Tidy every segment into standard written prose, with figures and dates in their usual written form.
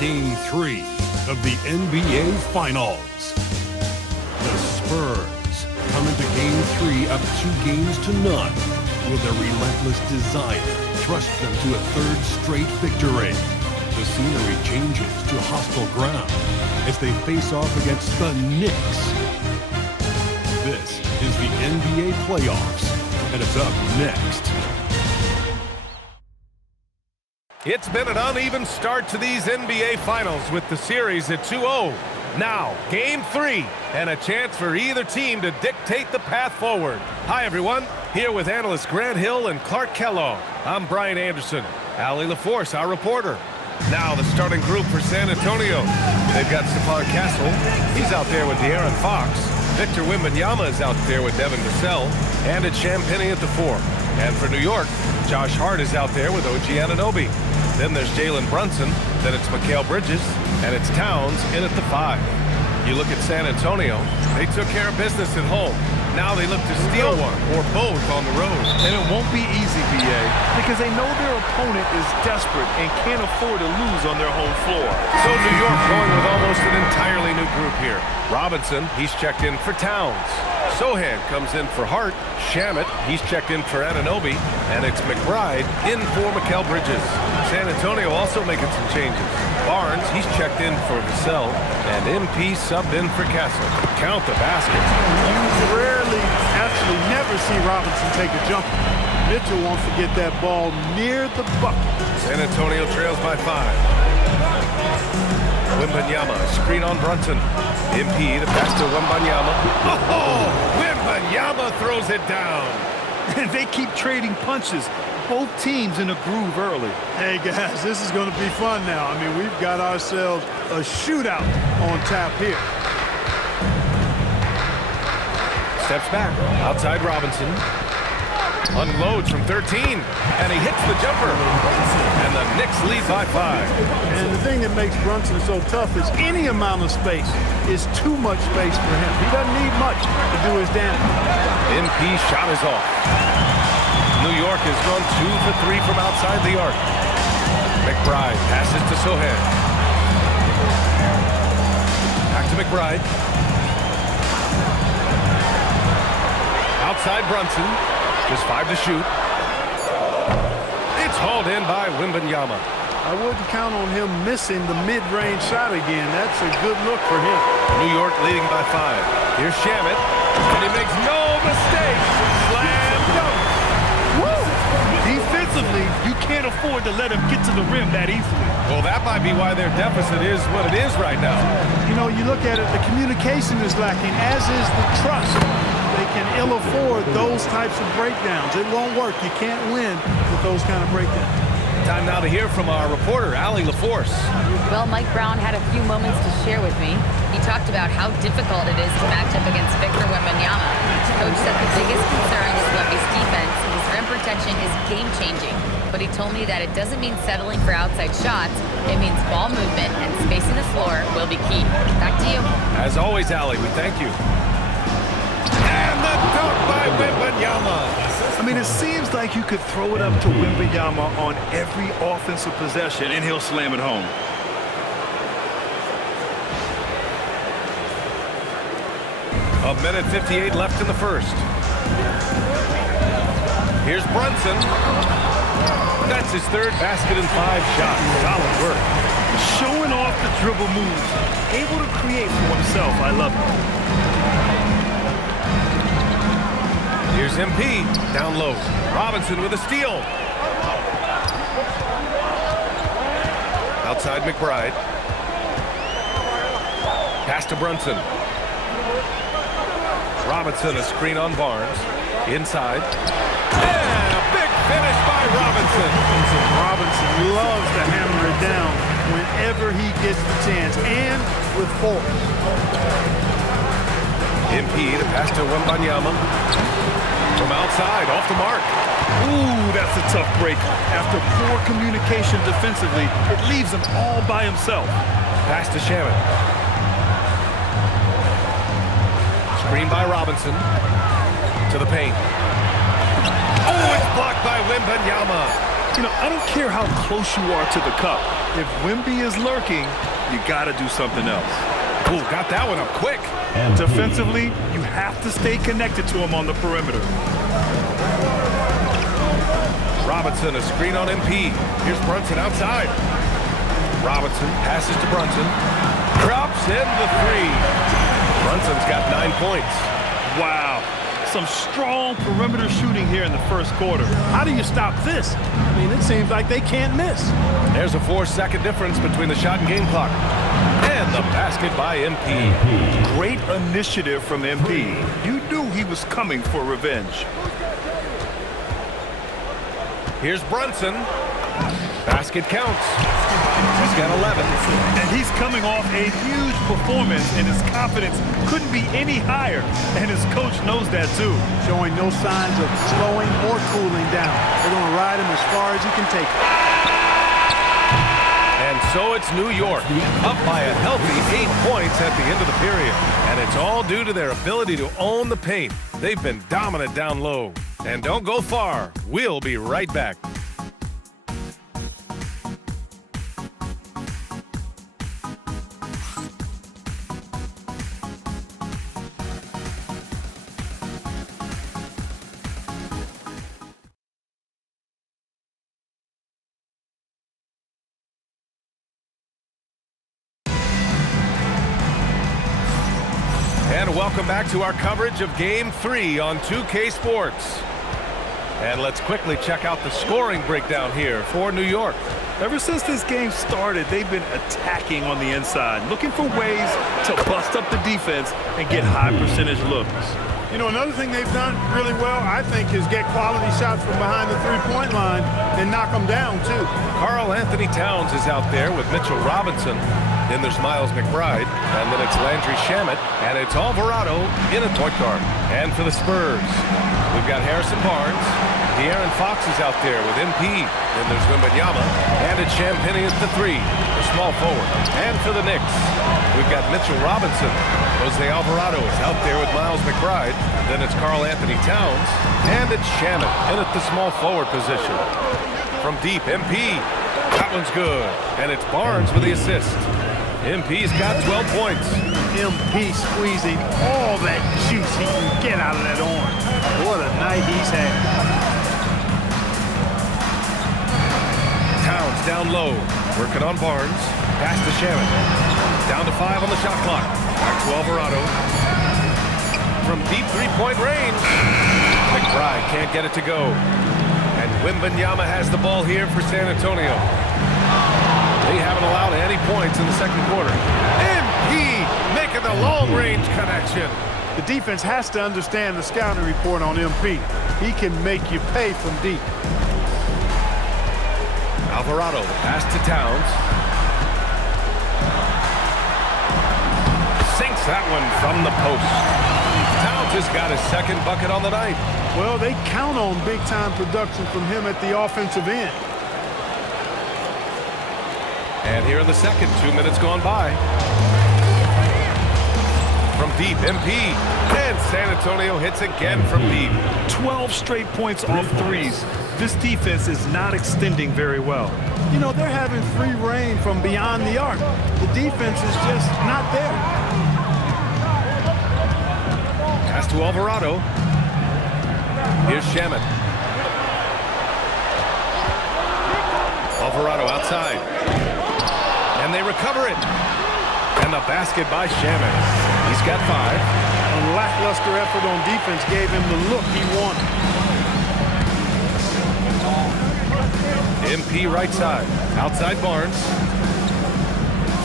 Game 3 of the NBA Finals. The Spurs come into Game 3 up 2-0. Will their relentless desire thrust them to a third straight victory? The scenery changes to hostile ground as they face off against the Knicks. This is the NBA playoffs, and it's up next. It's been an uneven start to these NBA Finals with the series at 2-0. Now, Game 3, and a chance for either team to dictate the path forward. Hi, everyone. Here with analysts Grant Hill and Clark Kellogg. I'm Brian Anderson. Allie LaForce, our reporter. Now, the starting group for San Antonio. They've got Stephon Castle. He's out there with De'Aaron Fox. Victor Wembanyama is out there with Devin Vassell. And it's Champagnie at the 4. And for New York, Josh Hart is out there with OG Anunoby. Then there's Jalen Brunson, then it's Mikal Bridges, and it's Towns in at the 5. You look at San Antonio, they took care of business at home. Now they look to steal one or both on the road. And it won't be easy, BA, because they know their opponent is desperate and can't afford to lose on their home floor. So New York going with almost an entirely new group here. Robinson, he's checked in for Towns. Sohan comes in for Hart. Shamet, he's checked in for Anunoby. And it's McBride in for Mikal Bridges. San Antonio also making some changes. Barnes, he's checked in for Vassell. And MP subbed in for Castle. Count the baskets. You rarely, actually never see Robinson take a jumper. Mitchell wants to get that ball near the bucket. San Antonio trails by 5. Wembanyama, screen on Brunson. MP, the pass to Wembanyama. Oh, Wembanyama throws it down. They keep trading punches. Both teams in a groove early. Hey, guys, this is going to be fun now. I mean, we've got ourselves a shootout on tap here. Steps back, outside Robinson. Unloads from 13, and he hits the jumper. And the Knicks lead by 5. And the thing that makes Brunson so tough is any amount of space is too much space for him. He doesn't need much to do his damage. MP shot is off. New York has gone 2 for 3 from outside the arc. McBride passes to Sohan. Back to McBride. Outside Brunson. Just 5 to shoot. It's hauled in by Wembanyama. I wouldn't count on him missing the mid-range shot again. That's a good look for him. New York leading by 5. Here's Shamet, and he makes no mistake. Slam dunk. Woo! Defensively, you can't afford to let him get to the rim that easily. Well, that might be why their deficit is what it is right now. You know, you look at it, the communication is lacking, as is the trust. They can ill afford those types of breakdowns. It won't work. You can't win with those kind of breakdowns. Time now to hear from our reporter, Allie LaForce. Well, Mike Brown had a few moments to share with me. He talked about how difficult it is to match up against Victor Wembanyama. Coach said the biggest concern is Wemby's defense. His rim protection is game-changing. But he told me that it doesn't mean settling for outside shots. It means ball movement and spacing the floor will be key. Back to you. As always, Allie, we thank you. And the dunk by Wembanyama. I mean, it seems like you could throw it up to Wembanyama on every offensive possession, and he'll slam it home. A minute 58 left in the first. Here's Brunson. That's his third basket in 5 shots. Solid work. Showing off the dribble moves. Able to create for himself. I love it. Here's MP. Down low. Robinson with a steal. Outside McBride. Pass to Brunson. Robinson, a screen on Barnes. Inside. And a big finish by Robinson. Robinson loves to hammer it down whenever he gets the chance, and with force. MP to pass to Wembanyama. From outside, off the mark. Ooh, that's a tough break. After poor communication defensively, it leaves him all by himself. Pass to Shamet. Screen by Robinson. To the paint. Oh, it's blocked by Wembanyama. You know, I don't care how close you are to the cup. If Wemby is lurking, you got to do something else. Ooh, got that one up quick. Defensively, you have to stay connected to him on the perimeter. Robinson, a screen on MP. Here's Brunson outside. Robinson passes to Brunson. Drops in the 3. Brunson's got 9 points. Wow. Some strong perimeter shooting here in the first quarter. How do you stop this? I mean, it seems like they can't miss. There's a 4-second difference between the shot and game clock. And the basket by MP. Great initiative from MP. You knew he was coming for revenge. Here's Brunson. Basket counts. He's got 11. And he's coming off a huge performance, and his confidence couldn't be any higher. And his coach knows that too. Showing no signs of slowing or cooling down. They're going to ride him as far as he can take it. And so it's New York, up by a healthy 8 points at the end of the period. And it's all due to their ability to own the paint. They've been dominant down low. And don't go far. We'll be right back. And welcome back to our coverage of Game 3 on 2K Sports. And let's quickly check out the scoring breakdown here for New York. Ever since this game started, they've been attacking on the inside, looking for ways to bust up the defense and get high percentage looks. You know, another thing they've done really well, I think, is get quality shots from behind the three-point line and knock them down, too. Karl Anthony Towns is out there with Mitchell Robinson. Then there's Miles McBride, and then it's Landry Shamet, and it's Alvarado in a point guard. And for the Spurs, we've got Harrison Barnes. De'Aaron Fox is out there with MP. Then there's Wembanyama, and it's Champagnie at the 3, the small forward. And for the Knicks, we've got Mitchell Robinson. Jose Alvarado is out there with Miles McBride. Then it's Karl Anthony Towns, and it's Shamet in at the small forward position. From deep, MP. That one's good. And it's Barnes with the assist. MP's got 12 points. MP squeezing all that juice he can get out of that orange. What a night he's had. Towns down low, working on Barnes. Pass to Shamet. Down to 5 on the shot clock. Back to Alvarado. From deep three-point range. McBride can't get it to go. And Wembanyama has the ball here for San Antonio. They haven't allowed any points in the second quarter. MP making the long-range connection. The defense has to understand the scouting report on MP. He can make you pay from deep. Alvarado, the pass to Towns. Sinks that one from the post. Towns has got his second bucket on the night. Well, they count on big-time production from him at the offensive end. And here in the second, 2 minutes gone by. From deep, MP. And San Antonio hits again from deep. 12 straight points off threes. This defense is not extending very well. You know, they're having free reign from beyond the arc. The defense is just not there. Pass to Alvarado. Here's Shamet. Alvarado outside. And they recover it. And the basket by Shamet. He's got 5. A lackluster effort on defense gave him the look he wanted. MP right side. Outside Barnes.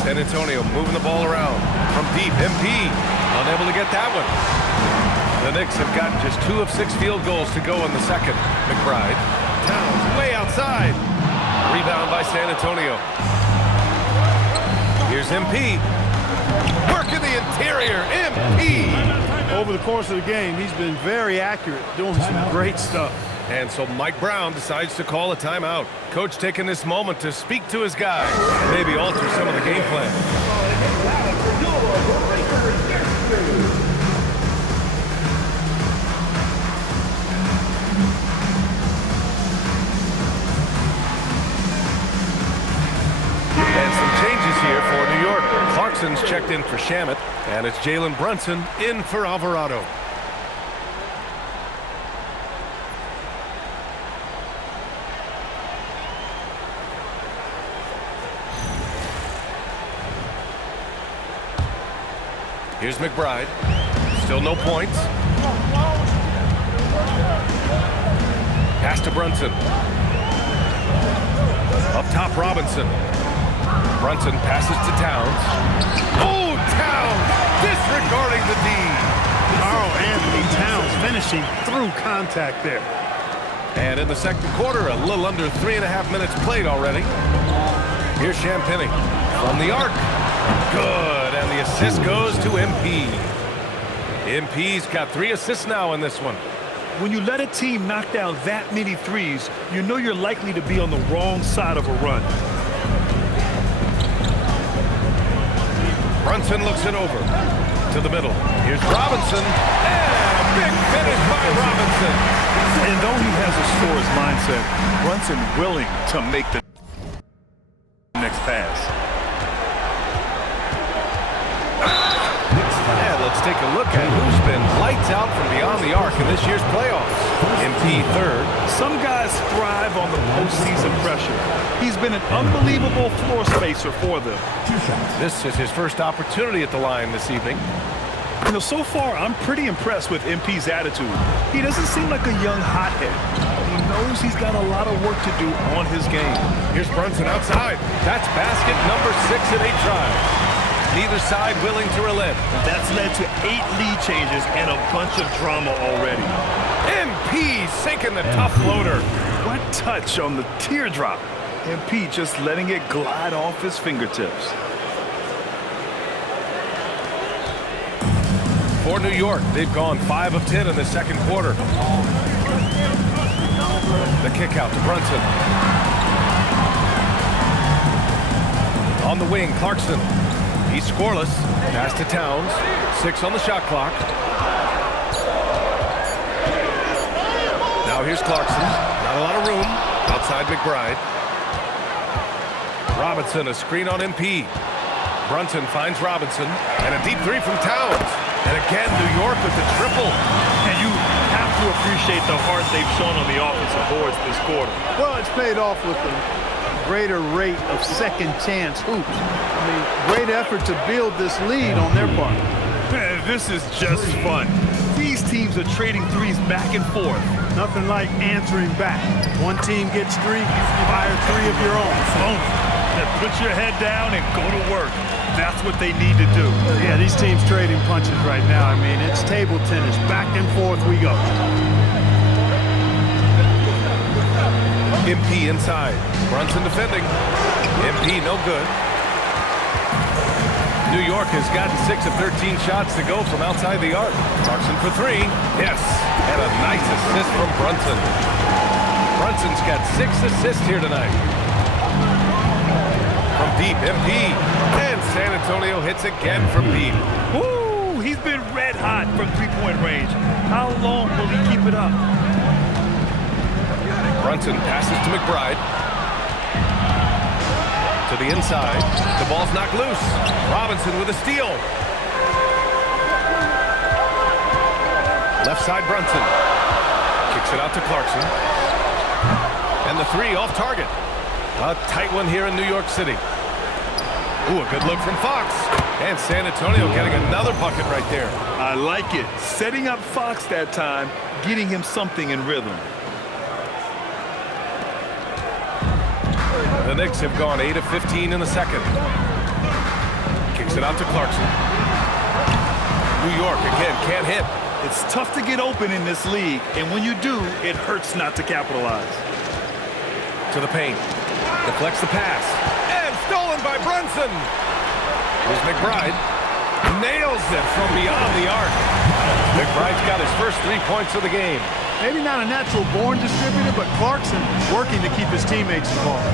San Antonio moving the ball around. From deep, MP. Unable to get that one. The Knicks have gotten just 2 of 6 field goals to go in the second. McBride. Towns way outside. Rebound by San Antonio. Here's MP. Work in the interior. MP. Over the course of the game, he's been very accurate, doing some great stuff. And so Mike Brown decides to call a timeout. Coach taking this moment to speak to his guys, maybe alter some of the game plan. And some changes here for New York. Clarkson's checked in for Shamet, and it's Jalen Brunson in for Alvarado. Here's McBride. Still no points. Pass to Brunson. Up top, Robinson. Brunson passes to Towns. Oh, Towns disregarding the D. Karl Anthony Towns finishing through contact there. And in the second quarter, a little under 3.5 minutes played already. Here's Champagnie from the arc. Good, and the assist goes to MP. MP's got 3 assists now in this one. When you let a team knock down that many threes, you know you're likely to be on the wrong side of a run. Brunson looks it over to the middle. Here's Robinson, and a big finish by Robinson. And though he has a scorer's mindset, Brunson willing to make the next pass. And let's take a look at who's been lights out from beyond the arc in this year's playoffs. MP third. Some guys thrive on the postseason pressure. He's been an unbelievable floor spacer for them. This is his first opportunity at the line this evening. You know, so far, I'm pretty impressed with MP's attitude. He doesn't seem like a young hothead. He knows he's got a lot of work to do on his game. Here's Brunson outside. That's basket number 6 in 8 tries. Neither side willing to relent. That's led to 8 lead changes and a bunch of drama already. MP sinking the tough floater. What touch on the teardrop. MP just letting it glide off his fingertips. For New York, they've gone 5 of 10 in the second quarter. The kick out to Brunson. On the wing, Clarkson. He's scoreless. Pass to Towns. 6 on the shot clock. Now here's Clarkson. Not a lot of room. Outside McBride. Robinson, a screen on MP. Brunson finds Robinson. And a deep 3 from Towns. And again, New York with the triple. And you have to appreciate the heart they've shown on the offensive boards this quarter. Well, it's paid off with a greater rate of second chance hoops. I mean, great effort to build this lead on their part. Man, this is just fun. These teams are trading threes back and forth. Nothing like answering back. One team gets 3, you fire 3 of your own. Boom. Then put your head down and go to work. That's what they need to do. Yeah, these teams trading punches right now. I mean, it's table tennis. Back and forth we go. MP inside. Brunson defending. MP no good. New York has gotten 6 of 13 shots to go from outside the arc. Clarkson for 3. Yes. And a nice assist from Brunson. Brunson's got 6 assists here tonight. From deep, MP. And San Antonio hits again from deep. Woo! Ooh, he's been red hot from three-point range. How long will he keep it up? Brunson passes to McBride. To the inside. The ball's knocked loose. Robinson with a steal. Left side Brunson. Kicks it out to Clarkson. And the three off target. A tight one here in New York City. Ooh, a good look from Fox. And San Antonio getting another bucket right there. I like it. Setting up Fox that time, getting him something in rhythm. The Knicks have gone 8 of 15 in the second. Kicks it out to Clarkson. New York again can't hit. It's tough to get open in this league, and when you do, it hurts not to capitalize. To the paint. Deflects the pass. And stolen by Brunson. Here's McBride. Nails it from beyond the arc. McBride's got his first 3 points of the game. Maybe not a natural-born distributor, but Clarkson working to keep his teammates involved.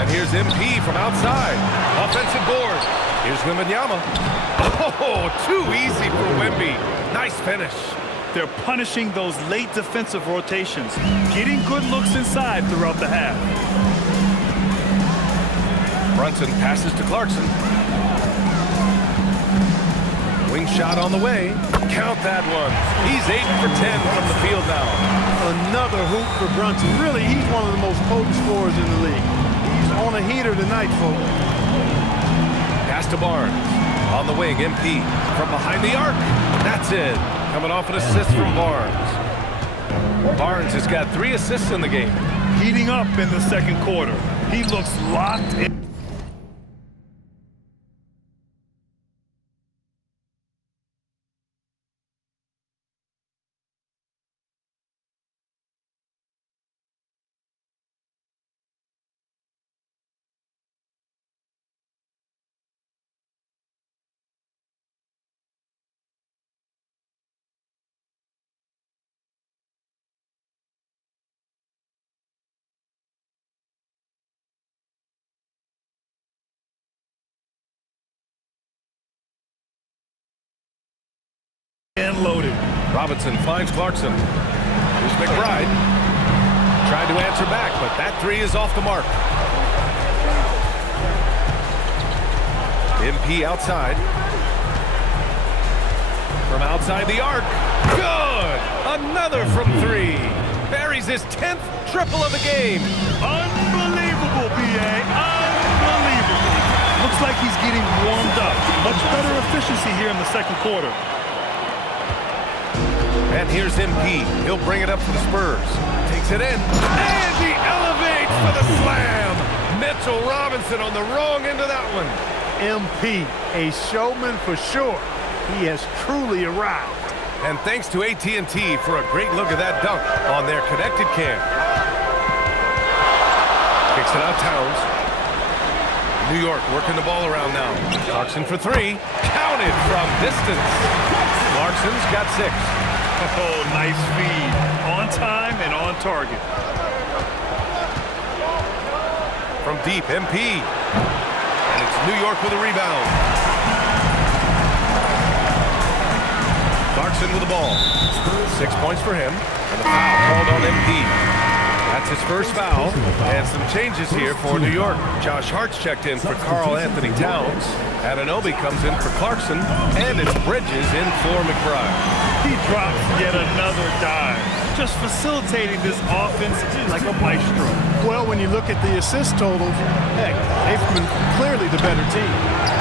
And here's MP from outside. Offensive board. Here's Wembanyama. Oh, too easy for Wemby. Nice finish. They're punishing those late defensive rotations, getting good looks inside throughout the half. Brunson passes to Clarkson. Wing shot on the way. Count that one. He's 8 for 10 from the field now. Another hoop for Brunson. Really, he's one of the most potent scorers in the league. He's on a heater tonight, folks. Pass to Barnes. On the wing, MP. From behind the arc. That's it. Coming off an assist from Barnes. Barnes has got 3 assists in the game. Heating up in the second quarter. He looks locked in. And loaded. Robinson finds Clarkson. Here's McBride. Tried to answer back, but that 3 is off the mark. MP outside. From outside the arc. Good! Another from 3. Buries his 10th triple of the game. Unbelievable, B.A. Unbelievable. Looks like he's getting warmed up. Much better efficiency here in the second quarter. And here's MP. He'll bring it up for the Spurs. Takes it in. And he elevates for the slam. Mitchell Robinson on the wrong end of that one. MP, a showman for sure. He has truly arrived. And thanks to AT&T for a great look at that dunk on their connected cam. Kicks it out Towns. New York working the ball around now. Clarkson for 3. Counted from distance. Clarkson's got 6. Oh, nice feed. On time and on target. From deep, MP. And it's New York with a rebound. Clarkson with the ball. 6 points for him. And the foul called on MP. That's his first foul. And some changes here for New York. Josh Hart's checked in for Karl Anthony Towns. Anunoby comes in for Clarkson. And it's Bridges in for McBride. He drops yet another dive. Just facilitating this offense like a maestro. Well, when you look at the assist totals, heck, they've been clearly the better team.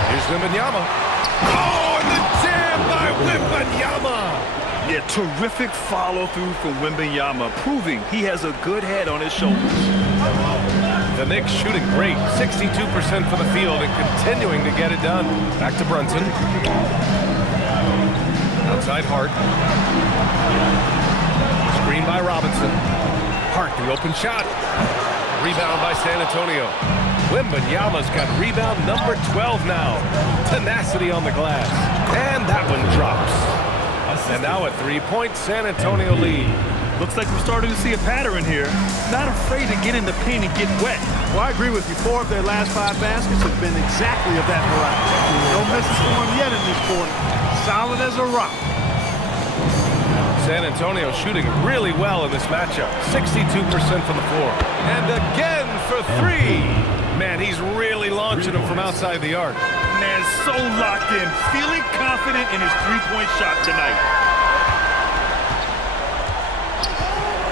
Here's Wembanyama. Oh, and the jam by Wembanyama! Yeah, terrific follow-through from Wembanyama, proving he has a good head on his shoulders. The Knicks shooting great, 62% for the field and continuing to get it done. Back to Brunson. Outside Hart. Screen by Robinson. Hart, the open shot. Rebound by San Antonio. Wembanyama's got rebound number 12 now. Tenacity on the glass. And that one drops. And now a 3-point San Antonio lead. Looks like we're starting to see a pattern here. Not afraid to get in the paint and get wet. Well, I agree with you. 4 of their last 5 baskets have been exactly of that variety. No misses for them yet in this quarter. solid as a rock. San Antonio shooting really well in this matchup. 62% from the floor. And again for three. Man, he's really launching them from outside the arc. Man, so locked in, feeling confident in his three-point shot tonight.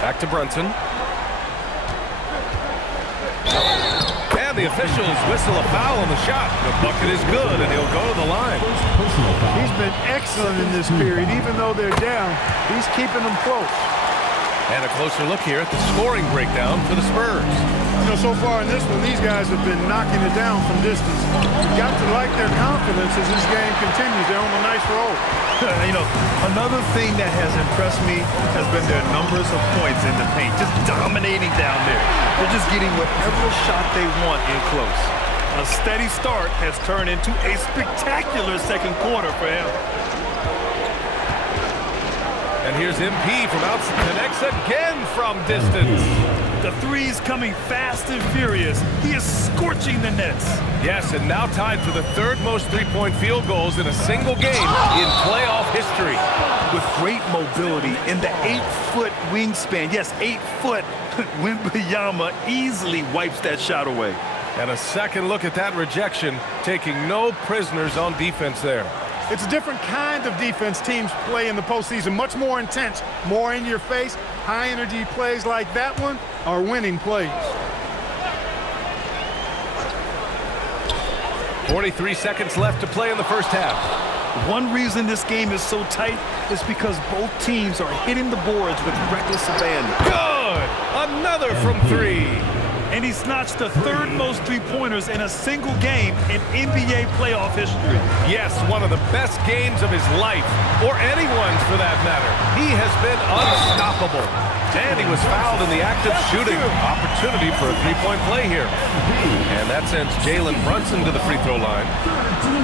Back to Brunson. And the officials whistle a foul on the shot. The bucket is good, and he'll go to the line. He's been excellent in this period. Even though they're down, he's keeping them close. And a closer look here at the scoring breakdown for the Spurs. You know, so far in this one, these guys have been knocking it down from distance. You've got to like their confidence as this game continues. They're on a nice roll. You know, another thing that has impressed me has been their numbers of points in the paint, just dominating down there. They're just getting whatever shot they want in close. A steady start has turned into a spectacular second quarter for him. And here's MP from outside, connects again from distance. The three's coming fast and furious. He is scorching the nets. Yes, and now tied for the third most three-point field goals in a single game in playoff history. With great mobility in the 8-foot wingspan. Yes, 8 foot. Wembanyama easily wipes that shot away. And a second look at that rejection, taking no prisoners on defense there. It's a different kind of defense teams play in the postseason. Much more intense, more in your face. High-energy plays like that one are winning plays. 43 seconds left to play in the first half. One reason this game is so tight is because both teams are hitting the boards with reckless abandon. Good! Another from three. And he's notched the third most three-pointers in a single game in NBA playoff history. Yes, one of the best games of his life, or anyone's for that matter. He has been unstoppable. And he was fouled in the act of shooting. Opportunity for a three-point play here. And that sends Jalen Brunson to the free throw line.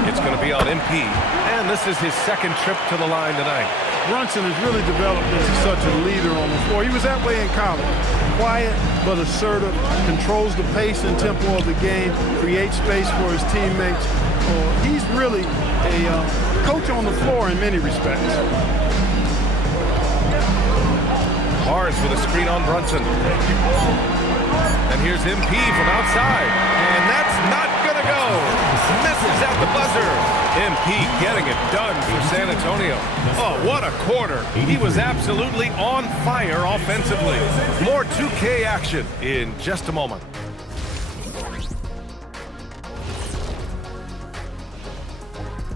It's going to be on MP. And this is his second trip to the line tonight. Brunson has really developed into such a leader on the floor. He was that way in college. Quiet but assertive, controls the pace and tempo of the game, creates space for his teammates. He's really a coach on the floor in many respects. Barnes with a screen on Brunson. And here's MP from outside. And that's not going to go. Misses at the buzzer. MP getting it done for San Antonio. Oh, what a quarter. He was absolutely on fire offensively. More 2K action in just a moment.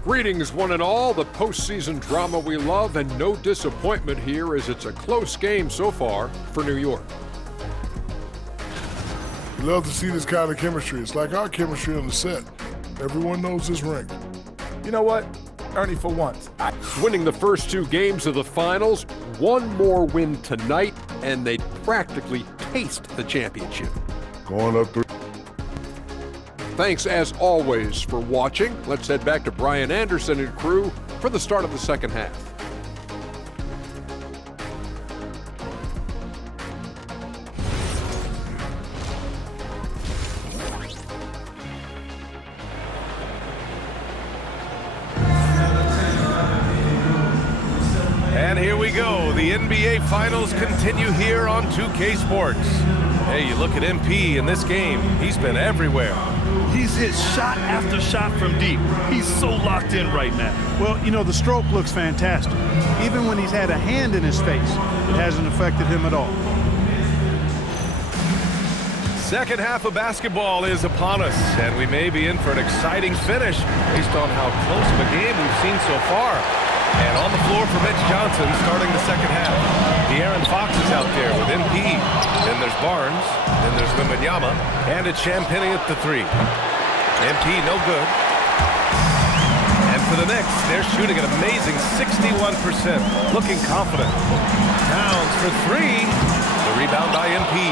Greetings, one and all. The postseason drama we love, and no disappointment here as it's a close game so far for New York. We love to see this kind of chemistry. It's like our chemistry on the set. Everyone knows this ring. You know what, Ernie, for once. Winning the first two games of the finals, one more win tonight, and they'd practically taste the championship. Going up 3. Thanks, as always, for watching. Let's head back to Brian Anderson and crew for the start of the second half. And here we go. The NBA Finals continue here on 2K Sports. Hey, you look at MP in this game. He's been everywhere. He's hit shot after shot from deep. He's so locked in right now. Well, you know, the stroke looks fantastic. Even when he's had a hand in his face, it hasn't affected him at all. Second half of basketball is upon us, and we may be in for an exciting finish based on how close of a game we've seen so far. And on the floor for Mitch Johnson starting the second half. De'Aaron Fox is out there with MP. Then there's Barnes. Then there's Wembanyama. And it's Champagnie at the three. MP no good. And for the Knicks, they're shooting an amazing 61%. Looking confident. Towns for three. The rebound by MP.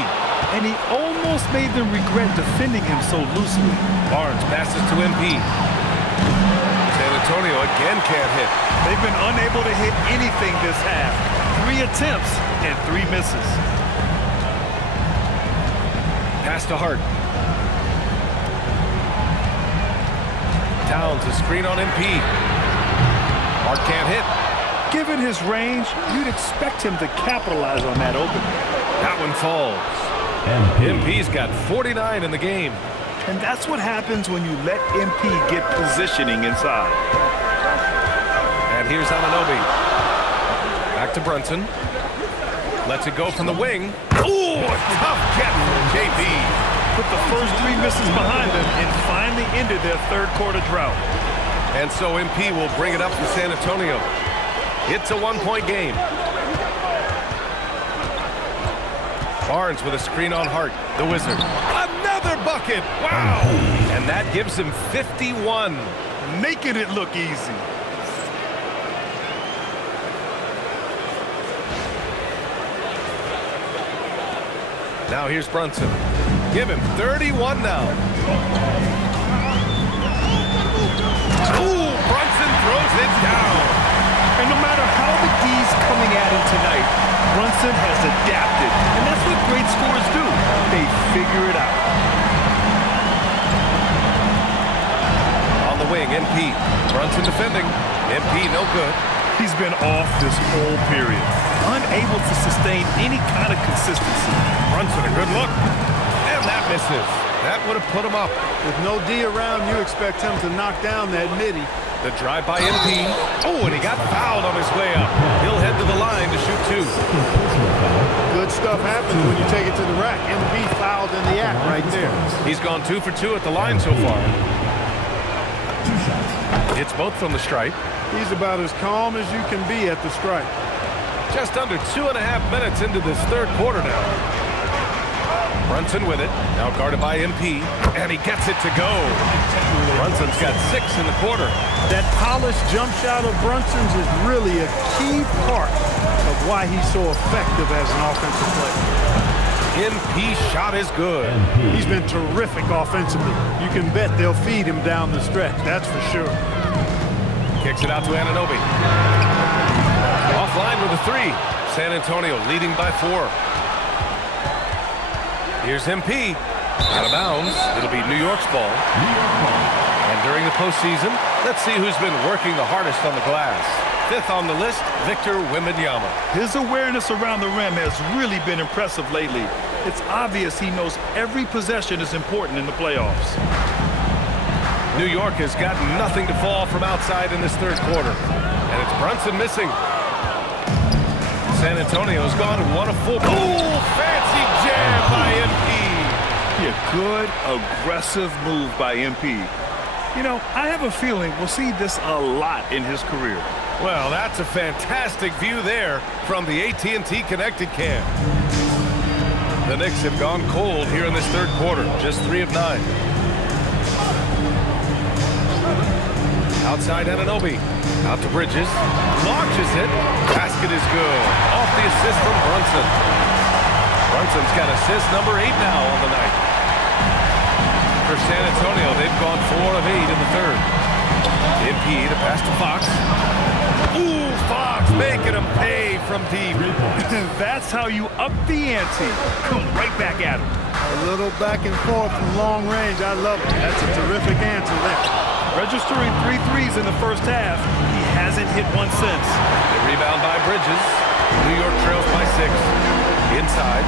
And he almost made them regret defending him so loosely. Barnes passes to MP. San Antonio again can't hit. They've been unable to hit anything this half. 3 attempts and 3 misses. Pass to Hart. Towns a screen on MP. Hart can't hit. Given his range, you'd expect him to capitalize on that opening. That one falls. MP's got 49 in the game. And that's what happens when you let MP get positioning inside. And here's Anunoby. Back to Brunson. Lets it go from the wing. Ooh, a tough get from JP. Put the first 3 misses behind them and finally ended their third quarter drought. And so MP will bring it up for San Antonio. It's a 1-point game. Barnes with a screen on Hart, the Wizard. Another bucket! Wow! And that gives him 51. Making it look easy. Now here's Brunson. Give him 31 now. Ooh, Brunson throws it down. And no matter how the D's coming at him tonight, Brunson has adapted. And that's what great scorers do. They figure it out. On the wing, MP. Brunson defending. MP no good. He's been off this whole period. Unable to sustain any kind of consistency. Brunson, a good look. And that misses. That would have put him up. With no D around, you expect him to knock down that midi. The drive by MP. Oh, and he got fouled on his way up. He'll head to the line to shoot 2. Good stuff happens when you take it to the rack. MP fouled in the act right there. He's gone 2 for 2 at the line so far. It's both from the stripe. He's about as calm as you can be at the stripe. Just under 2.5 minutes into this third quarter now. Brunson with it, now guarded by MP, and he gets it to go. Brunson's got 6 in the quarter. That polished jump shot of Brunson's is really a key part of why he's so effective as an offensive player. MP shot is good. He's been terrific offensively. You can bet they'll feed him down the stretch, that's for sure. Kicks it out to Anunoby. Offline with a 3. San Antonio leading by 4. Here's MP. Out of bounds. It'll be New York's ball. And during the postseason, let's see who's been working the hardest on the glass. 5th on the list, Victor Wembanyama. His awareness around the rim has really been impressive lately. It's obvious he knows every possession is important in the playoffs. New York has got nothing to fall from outside in this third quarter. And it's Brunson missing. San Antonio's gone 1 of 4. Cool, fancy jam by MP. A good, aggressive move by MP. You know, I have a feeling we'll see this a lot in his career. Well, that's a fantastic view there from the AT&T Connected Cam. The Knicks have gone cold here in this third quarter, just 3 of 9. Outside Anunoby, out to Bridges, launches it, basket is good, off the assist from Brunson. Brunson's got assist number 8 now on the night. For San Antonio, they've gone 4 of 8 in the third. MP, the pass to Fox. Ooh, Fox making him pay from deep. That's how you up the ante. Come right back at him. A little back and forth from long range. I love it. That's a terrific answer there. Registering 3 threes in the first half, he hasn't hit one since. The rebound by Bridges. New York trails by 6. Inside.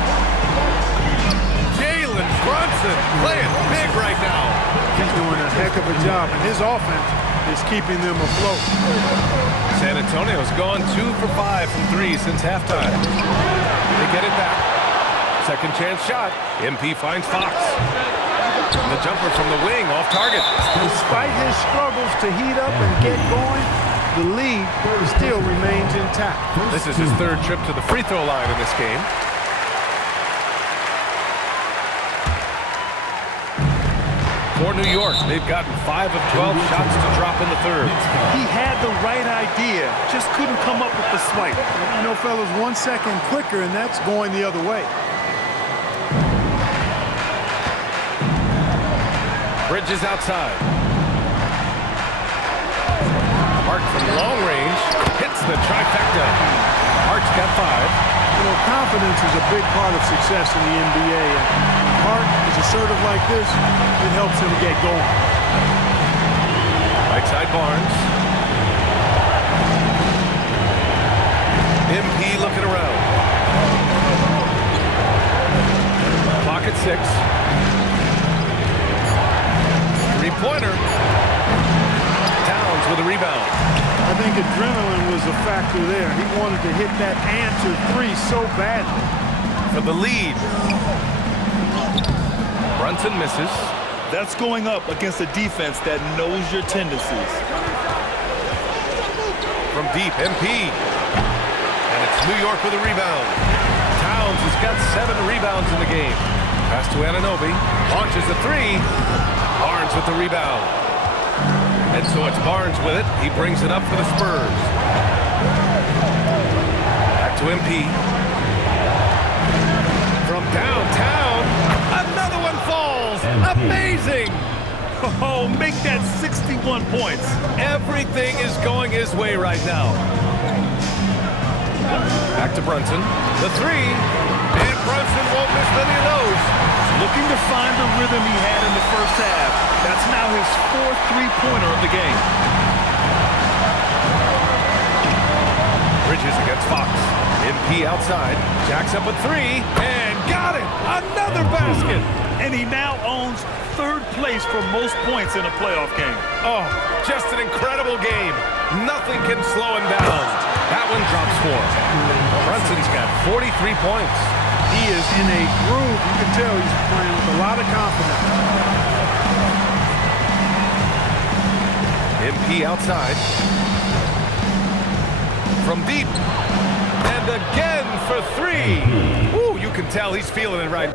Jalen Brunson playing big right now. He's doing a heck of a job, and his offense is keeping them afloat. San Antonio's gone 2 for 5 from 3 since halftime. They get it back. Second chance shot. MP finds Fox. The jumper from the wing off target. Despite his struggles to heat up and get going, the lead still remains intact. This is his 3rd trip to the free throw line in this game. For New York, they've gotten 5 of 12 shots to drop in the third. He had the right idea, just couldn't come up with the swipe. You know, fellas, 1 second quicker, and that's going the other way. Bridges outside. Hart from long range hits the trifecta. Hart's got 5. You know, confidence is a big part of success in the NBA, and Hart is assertive like this. It helps him get going. Right side Barnes. MP looking around. Clock at 6. Three-pointer. Towns with a rebound. I think adrenaline was a factor there. He wanted to hit that answer three so badly. For the lead. Brunson misses. That's going up against a defense that knows your tendencies. From deep, MP. And it's New York with a rebound. Towns has got 7 rebounds in the game. Pass to Anunoby. Launches a 3. Barnes with the rebound. And so it's Barnes with it. He brings it up for the Spurs. Back to MP. From downtown, another one falls. Amazing. Oh, make that 61 points. Everything is going his way right now. Back to Brunson. The 3. And Brunson won't miss many of those. Looking to find the rhythm he had in the first half. That's now his 4th three-pointer of the game. Bridges against Fox. MP outside. Jacks up a 3. And got it. Another basket. And he now owns 3rd place for most points in a playoff game. Oh, just an incredible game. Nothing can slow him down. That one drops 4. Brunson's got 43 points. He is in a groove. You can tell he's playing with a lot of confidence. MP outside. From deep. And again for 3. Ooh, you can tell he's feeling it right.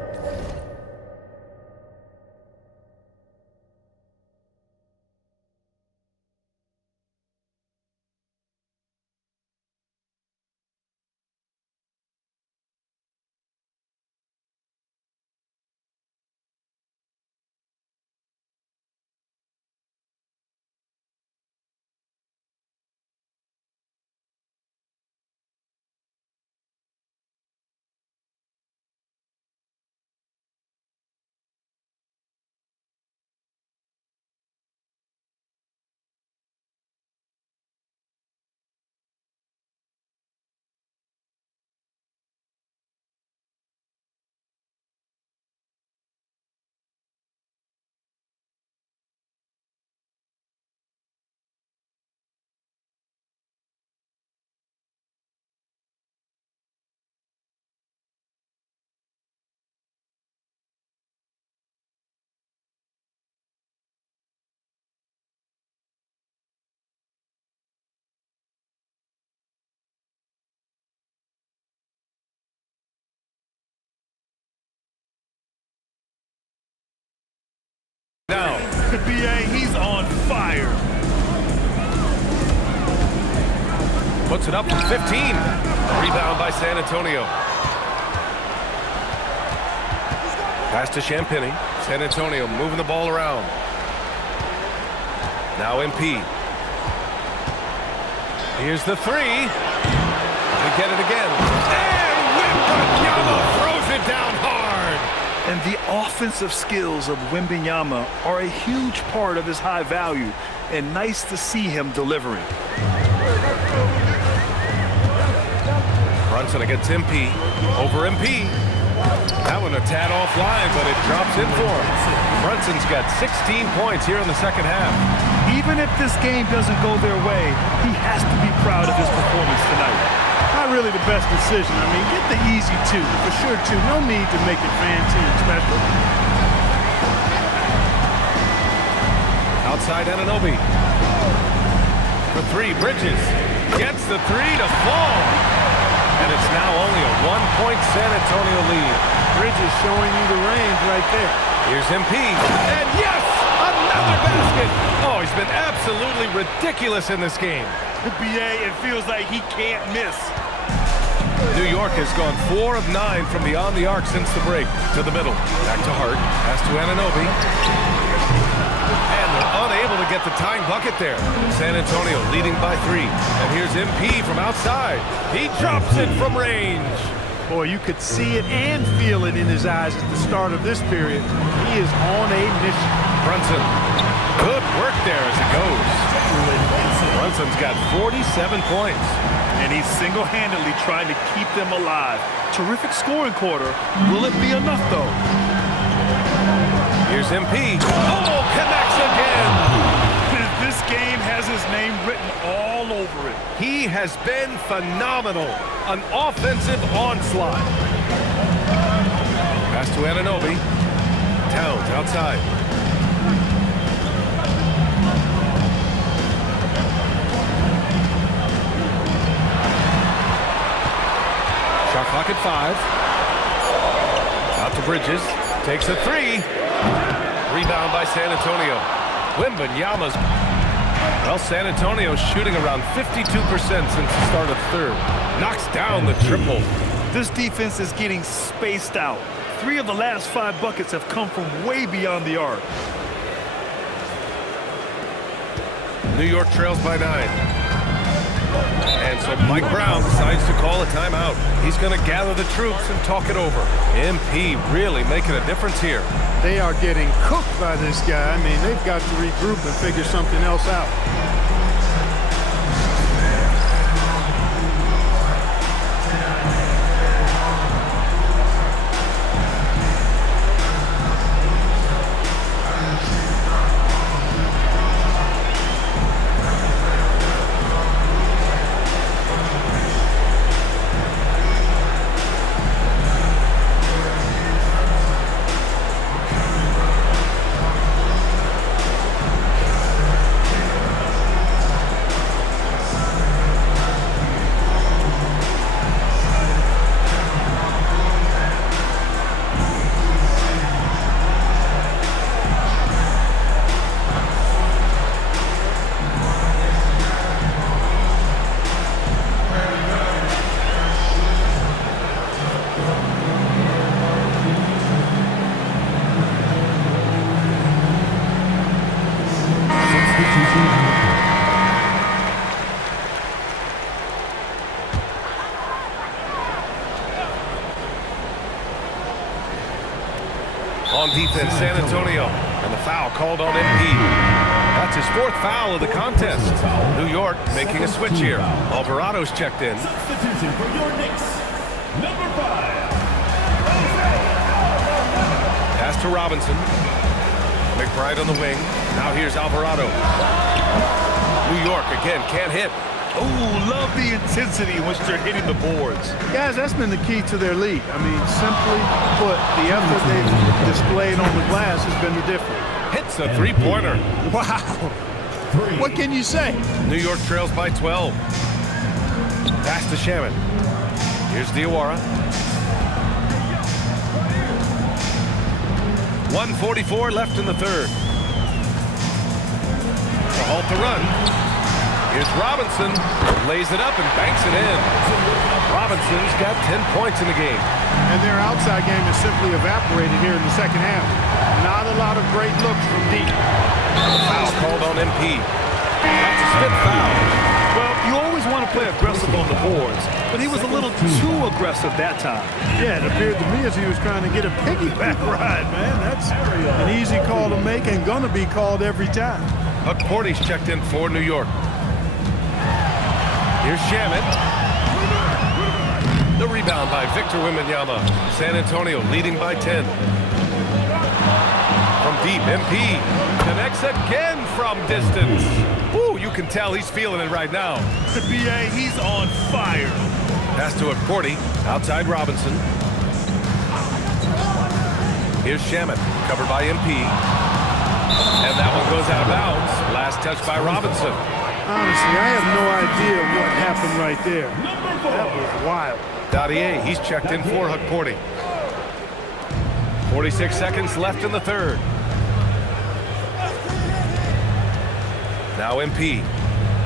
Now, BA, he's on fire. puts it up from 15. Rebound by San Antonio. Pass to Champagnie. San Antonio moving the ball around. Now MP. Here's the 3. They get it again. And Wembanyama throws it down hard. And the offensive skills of Wembanyama are a huge part of his high value, and nice to see him delivering. Brunson against MP. Over MP. That one a tad offline, but it drops in for him. Brunson's got 16 points here in the second half. Even if this game doesn't go their way, he has to be proud of his performance tonight. Not really the best decision. I mean, get the easy 2, for sure 2. No need to make it fancy and special. Outside Anunoby. For 3, Bridges. Gets the 3 to fall. And it's now only a 1-point San Antonio lead. Bridges showing you the range right there. Here's MP. And yes! Another basket! Oh, he's been absolutely ridiculous in this game. The BA, it feels like he can't miss. New York has gone 4 of 9 from beyond the arc since the break. To the middle. Back to Hart. Pass to Anunoby. And they're unable to get the tying bucket there. San Antonio leading by 3. And here's MP from outside. He drops it from range. Boy, you could see it and feel it in his eyes at the start of this period. He is on a mission. Brunson. Good work there as it goes. Brunson's got 47 points. and he's single-handedly trying to keep them alive. Terrific scoring quarter. Will it be enough, though? Here's MP. Oh, connects again. This game has his name written all over it. He has been phenomenal. An offensive onslaught. Pass to Anunoby. Towns outside. Shot clock at 5. Out to Bridges. Takes a 3. Rebound by San Antonio. Wembanyama's. Well, San Antonio's shooting around 52% since the start of third. Knocks down the triple. This defense is getting spaced out. 3 of the last 5 buckets have come from way beyond the arc. New York trails by 9. And so Mike Brown decides to call a timeout. He's going to gather the troops and talk it over. MP really making a difference here. They are getting cooked by this guy. I mean, they've got to regroup and figure something else out. On defense, San Antonio, and the foul called on MP. That's his 4th foul of the contest. New York making a switch here. Alvarado's checked in. Substitution for your Knicks, number 5. Pass to Robinson. McBride on the wing. Now here's Alvarado. New York again can't hit. Oh, love the intensity in which they're hitting the boards. Guys, that's been the key to their lead. I mean, simply put, the effort they've displayed on the glass has been the difference. Hits a 3-pointer. Wow. What can you say? New York trails by 12. Pass to Shaman. Here's Diawara. 1:44 left in the third. To halt the run. Here's Robinson. Lays it up and banks it in. Robinson's got 10 points in the game. And their outside game has simply evaporated here in the second half. Not a lot of great looks from deep. Foul called on MP. That's his 5th foul. Well, you always want to play aggressive on the boards, but he was a little too aggressive that time. Yeah, it appeared to me as he was trying to get a piggyback ride, man. That's an easy call to make and gonna be called every time. Porty's checked in for New York. Here's Shaman. The rebound by Victor Wembanyama. San Antonio leading by 10. From deep, MP connects again from distance. Ooh, you can tell he's feeling it right now. The BA, he's on fire. Pass to Porty, outside Robinson. Here's Shaman, covered by MP. And that one goes out of bounds. Last touch by Robinson. Honestly, I have no idea what happened right there. That was wild. Dadier, he's checked in for Porty. 46 seconds left in the third. Now MP.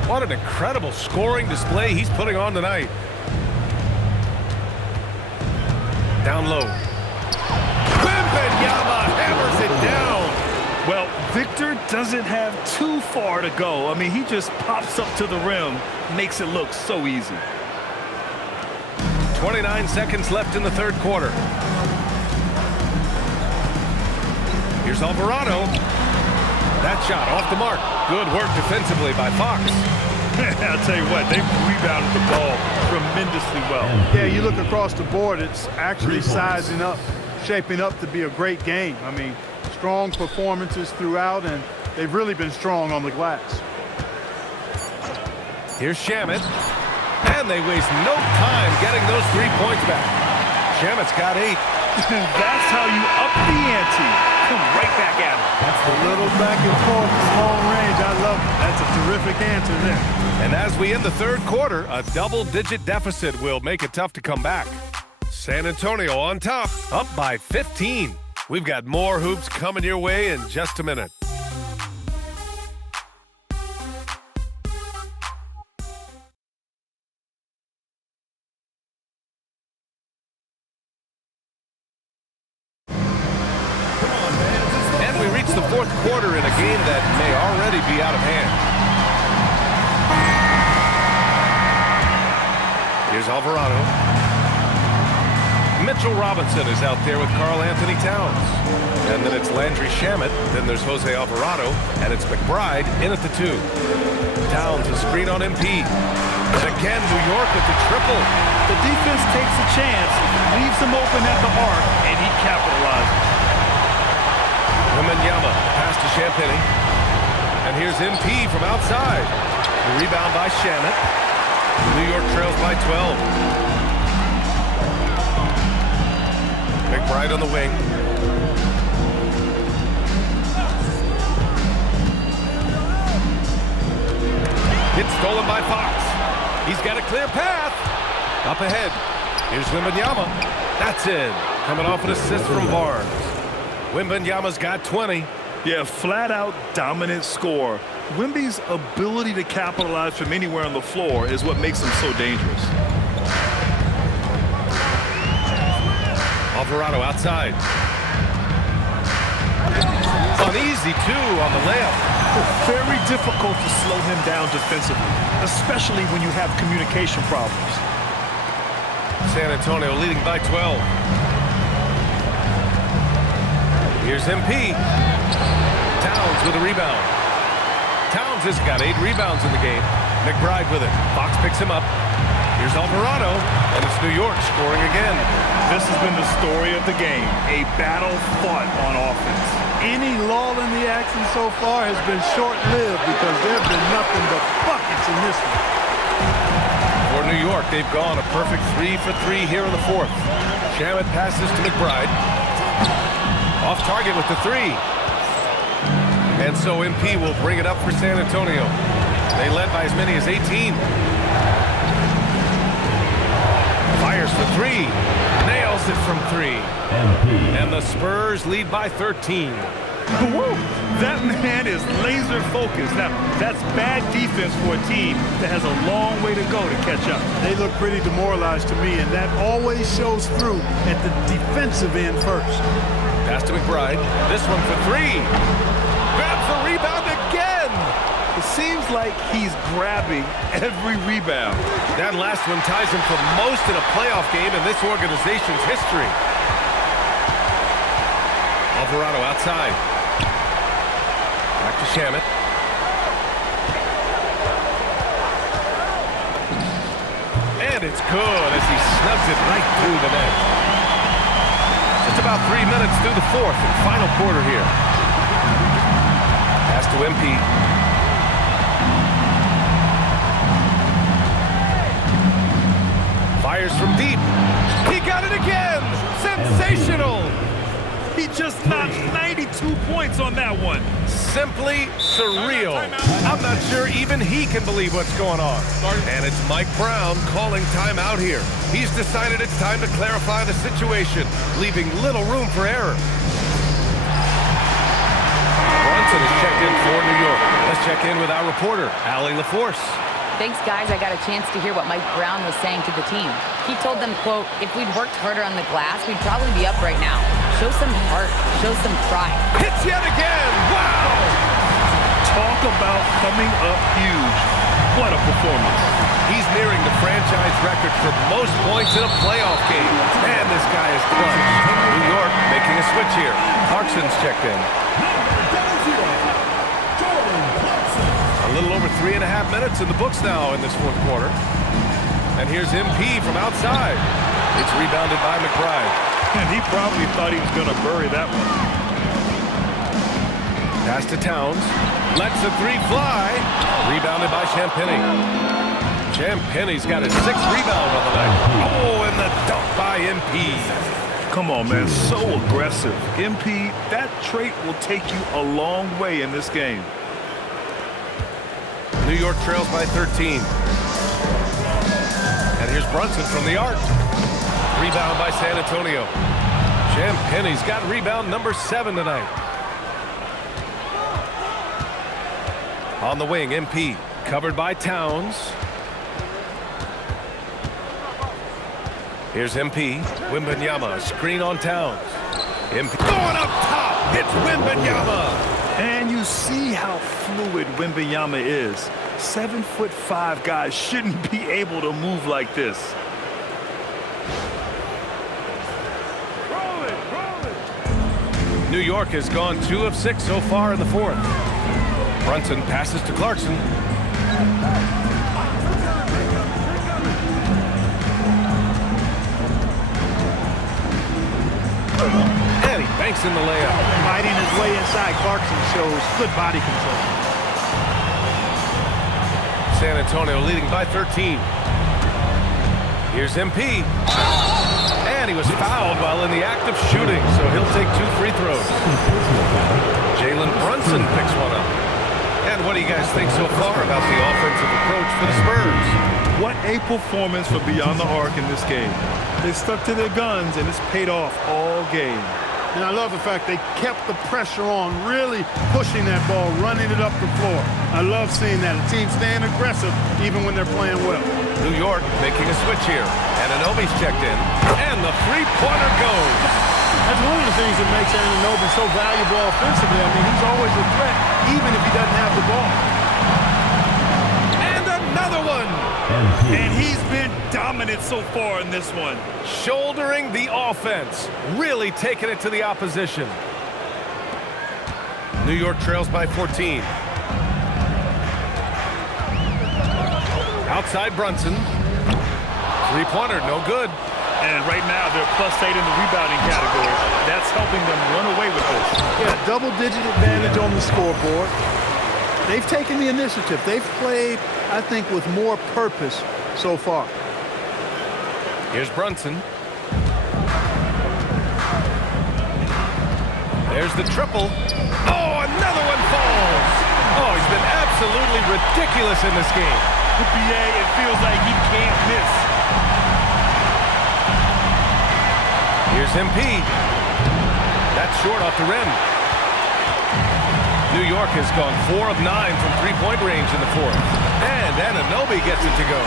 What an incredible scoring display he's putting on tonight. Down low. Wembanyama hammers it down. Well, Victor doesn't have too far to go. I mean, he just pops up to the rim, makes it look so easy. 29 seconds left in the third quarter. Here's Alvarado. That shot off the mark. Good work defensively by Fox. I'll tell you what, they've rebounded the ball tremendously well. Yeah, you look across the board, it's actually sizing up, shaping up to be a great game. I mean, strong performances throughout, and they've really been strong on the glass. Here's Shamet, and they waste no time getting those 3 points back. Shamet's got 8. That's how you up the ante. Come right back at him. That's a little back and forth, long range. I love it. That's a terrific answer there. And as we end the third quarter, a double-digit deficit will make it tough to come back. San Antonio on top, up by 15. We've got more hoops coming your way in just a minute. And we reach the fourth quarter in a game that may already be out of hand. Here's Alvarado. Mitchell Robinson is out there with Karl Anthony Towns. And then it's Landry Shamet. Then there's Jose Alvarado. And it's McBride in at the 2. Towns a screen on MP. And again, New York with the triple. The defense takes a chance, leaves him open at the arc, and he capitalizes. Wembanyama pass to Champagnie. And here's MP from outside. The rebound by Shamet. New York trails by 12. McBride on the wing. It's stolen by Fox. He's got a clear path. Up ahead. Here's Wembanyama. That's in. Coming off an assist from Barnes. Wembanyama's got 20. Yeah, flat-out dominant score. Wemby's ability to capitalize from anywhere on the floor is what makes him so dangerous. Alvarado outside. Uneasy, too, on the layup. Very difficult to slow him down defensively, especially when you have communication problems. San Antonio leading by 12. Here's MP. Towns with a rebound. Towns has got 8 rebounds in the game. McBride with it. Fox picks him up. Here's Alvarado, and it's New York scoring again. This has been the story of the game, a battle fought on offense. Any lull in the action so far has been short-lived because there have been nothing but buckets in this one. For New York, they've gone a perfect 3 for 3 here in the fourth. Shamet passes to McBride. Off target with the 3. And so MP will bring it up for San Antonio. They led by as many as 18. Fires for 3. Nails it from 3. And the Spurs lead by 13. Woo! That man is laser focused. Now, that's bad defense for a team that has a long way to go to catch up. They look pretty demoralized to me, and that always shows through at the defensive end first. Pass to McBride. This one for 3. Grabs the rebound again. It seems like he's grabbing every rebound. That last one ties him for most in a playoff game in this organization's history. Alvarado outside. Back to Shamet. And it's good as he snubs it right through the net. Just about 3 minutes through the fourth and final quarter here. Pass to MP. Fires from deep. He got it again! Sensational! He just knocked 92 points on that one. Simply surreal. I'm not sure even he can believe what's going on. And it's Mike Brown calling timeout here. He's decided it's time to clarify the situation, leaving little room for error. Brunson is checked in for New York. Let's check in with our reporter, Allie LaForce. Thanks, guys. I got a chance to hear what Mike Brown was saying to the team. He told them, quote, if we'd worked harder on the glass, we'd probably be up right now. Show some heart. Show some pride. Hits yet again. Wow! Talk about coming up huge. What a performance. He's nearing the franchise record for most points in a playoff game. Man, this guy is clutch. New York making a switch here. Clarkson's checked in. A little over 3.5 minutes in the books now in this fourth quarter. And here's MP from outside. It's rebounded by McBride. And he probably thought he was going to bury that one. Pass to Towns. Lets the three fly. Rebounded by Champagnie. Champagnie's got his 6th rebound on the night. Oh, and the dunk by MP. Come on, man. So aggressive. MP, that trait will take you a long way in this game. New York trails by 13. And here's Brunson from the arc. Rebound by San Antonio. Champagnie's got rebound number 7 tonight. On the wing, MP. Covered by Towns. Here's MP. Wembanyama, screen on Towns. MP going up top. It's Wembanyama. And you see how fluid Wembanyama is. 7'5" guys shouldn't be able to move like this. New York has gone 2 of 6 so far in the fourth. Brunson passes to Clarkson. And he banks in the layup. Fighting his way inside, Clarkson shows good body control. San Antonio leading by 13. Here's MP. And he was fouled while in the act of shooting, so he'll take 2 free throws. Jalen Brunson picks one up. And what do you guys think so far about the offensive approach for the Spurs? What a performance for Beyond the Arc in this game. They stuck to their guns, and it's paid off all game. And I love the fact they kept the pressure on, really pushing that ball, running it up the floor. I love seeing that. A team staying aggressive even when they're playing well. New York making a switch here. Anunoby's checked in. And the three-pointer goes. That's one of the things that makes Anunoby so valuable offensively. I mean, he's always a threat, even if he doesn't have the ball. And another one. And he's been dominant so far in this one. Shouldering the offense. Really taking it to the opposition. New York trails by 14. Outside Brunson. Three-pointer, no good. And right now, they're +8 in the rebounding category. That's helping them run away with this. Yeah, double-digit advantage on the scoreboard. They've taken the initiative. They've played, I think, with more purpose so far. Here's Brunson. There's the triple. Oh, another one falls. Oh, he's been absolutely ridiculous in this game. The BA, it feels like he can't miss. Here's MP. That's short off the rim. New York has gone 4 of 9 from three-point range in the fourth. And Anunoby gets it to go.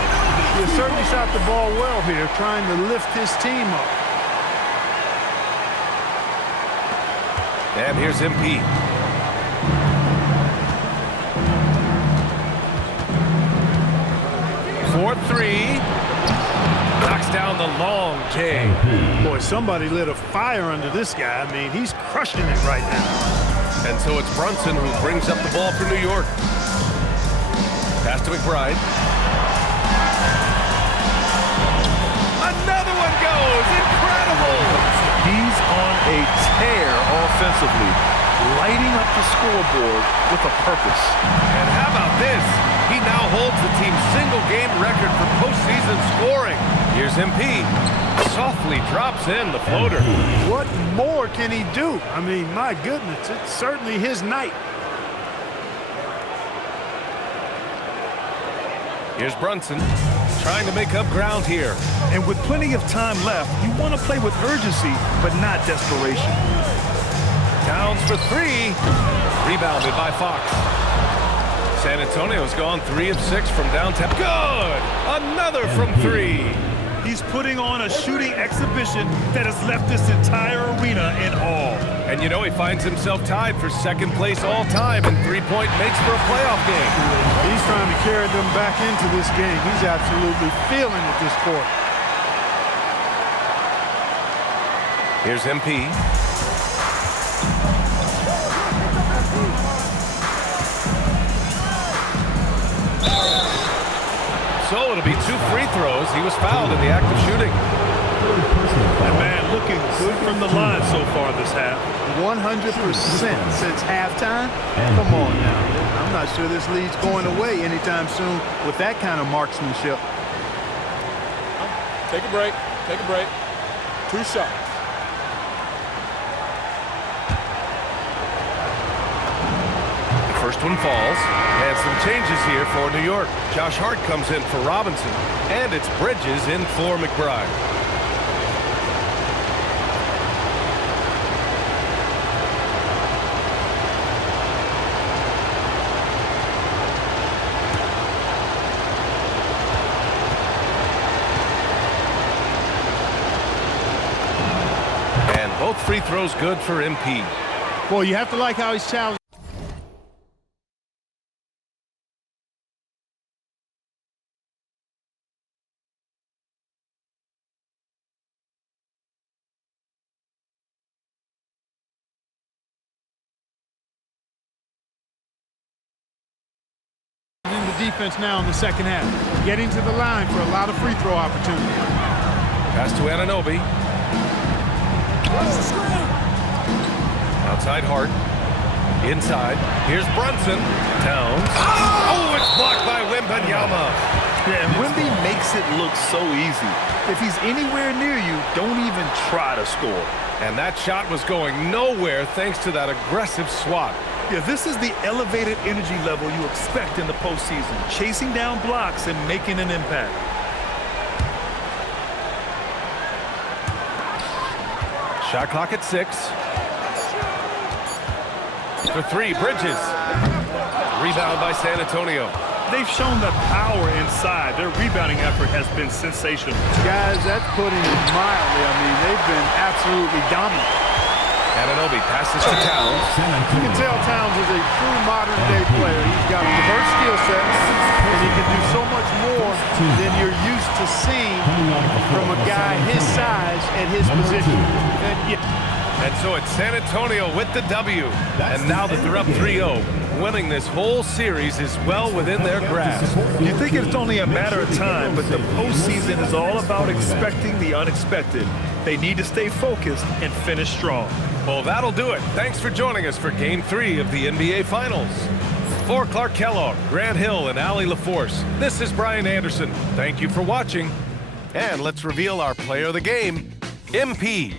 He certainly shot the ball well here, trying to lift his team up. And here's MP. For 3. Knocks down the long J. Boy, somebody lit a fire under this guy. I mean, he's crushing it right now. And so it's Brunson who brings up the ball for New York. Pass to McBride. Another one goes. Incredible. He's on a tear offensively, lighting up the scoreboard with a purpose. And how about this? He now holds the team's single-game record for postseason scoring. Here's MP. Softly drops in the floater. What more can he do? I mean, my goodness, it's certainly his night. Here's Brunson trying to make up ground here. And with plenty of time left, you want to play with urgency, but not desperation. Towns for 3. Rebounded by Fox. San Antonio's gone 3 of 6 from downtown. Good! Another from 3. He's putting on a shooting exhibition that has left this entire arena in awe. And you know, he finds himself tied for second place all time in three-point makes for a playoff game. He's trying to carry them back into this game. He's absolutely feeling it this quarter. Here's MP. free throws. He was fouled in the act of shooting. And man, looking good from the line so far this half. 100% since halftime. Come on now. I'm not sure this lead's going away anytime soon with that kind of marksmanship. Take a break. Take a break. 2 shots. The first one falls. And some changes here for New York. Josh Hart comes in for Robinson. And it's Bridges in for McBride. Both free throws good for MP. Well, you have to like how he's challenged. In the defense now in the second half. Getting to the line for a lot of free throw opportunities. Pass to Anunoby. Outside Hart. Inside. Here's Brunson. Towns. Oh, it's blocked by Wembanyama. Yeah, and Wemby makes it look so easy. If he's anywhere near you, don't even try to score. And that shot was going nowhere thanks to that aggressive swat. Yeah, this is the elevated energy level you expect in the postseason. Chasing down blocks and making an impact. Shot clock at 6. For 3, Bridges. Rebound by San Antonio. They've shown the power inside. Their rebounding effort has been sensational. Guys, that's putting it mildly. I mean, they've been absolutely dominant. Anunoby passes to Towns. You can tell Towns is a true modern-day player. He's got diverse skill sets, and he can do so much more than you're used to seeing from a guy his size at his position. And so it's San Antonio with the W. And now that they're up 3-0, winning this whole series is well within their grasp. You think it's only a matter of time, but the postseason is all about expecting the unexpected. They need to stay focused and finish strong. Well, that'll do it. Thanks for joining us for Game 3 of the NBA Finals. For Clark Kellogg, Grant Hill, and Allie LaForce, this is Brian Anderson. Thank you for watching. And let's reveal our player of the game, MP.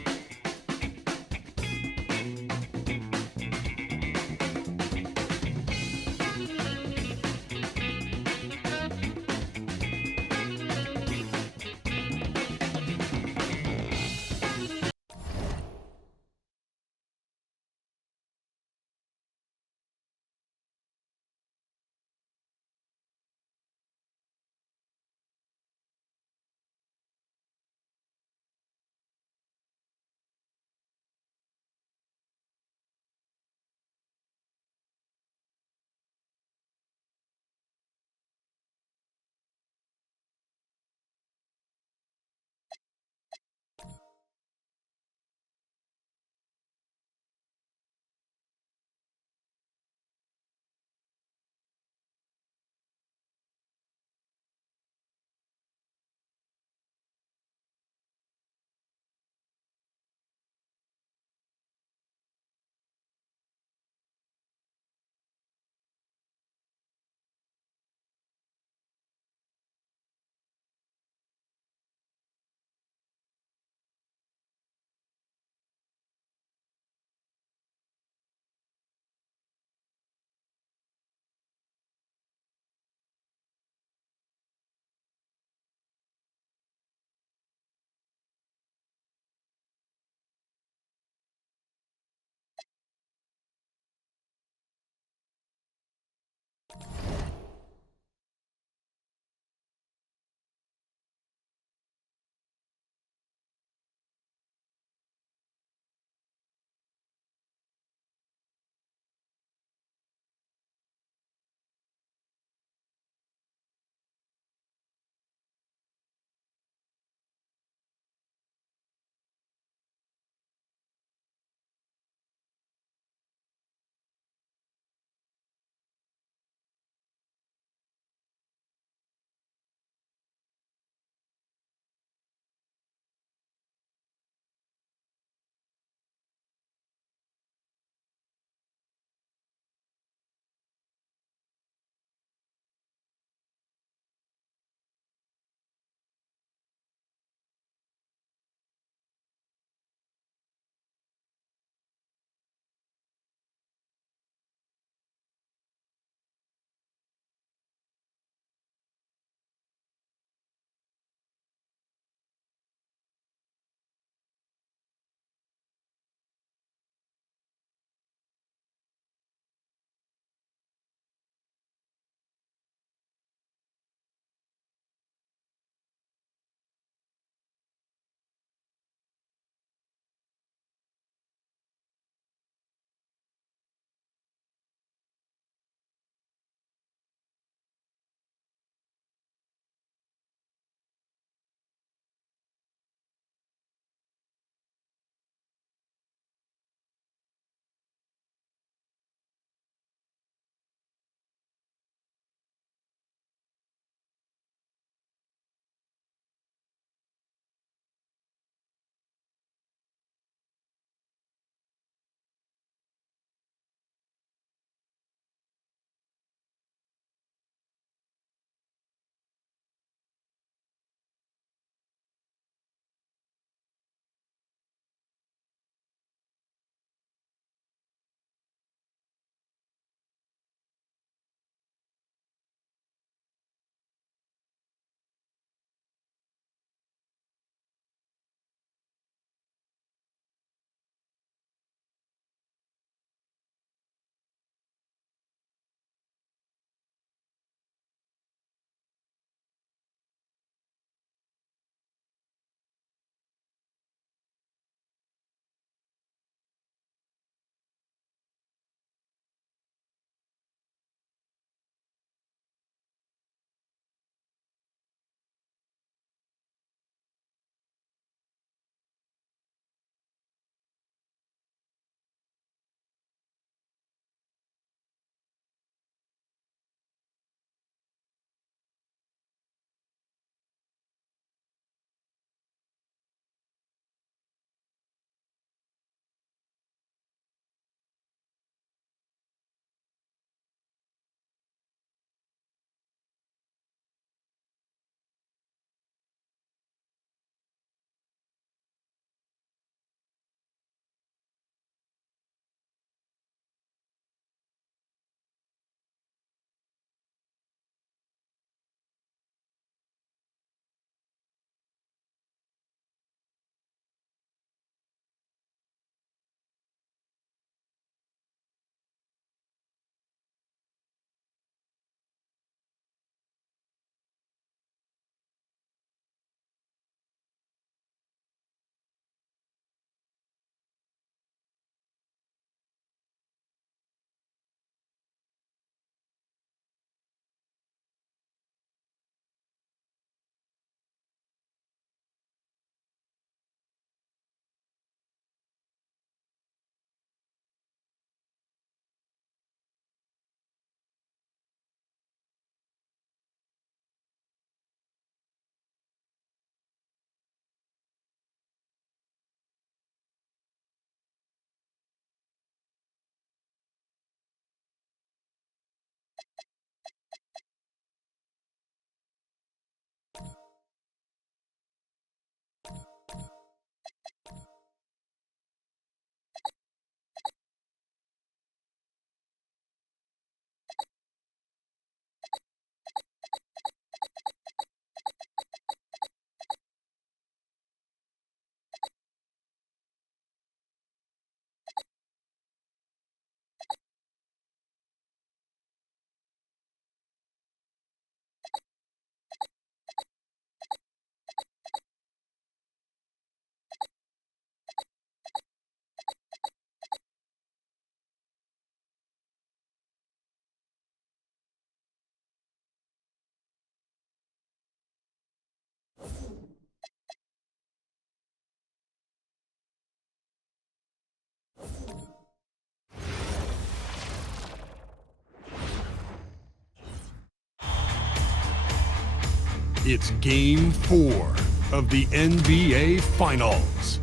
It's Game 4 of the NBA Finals.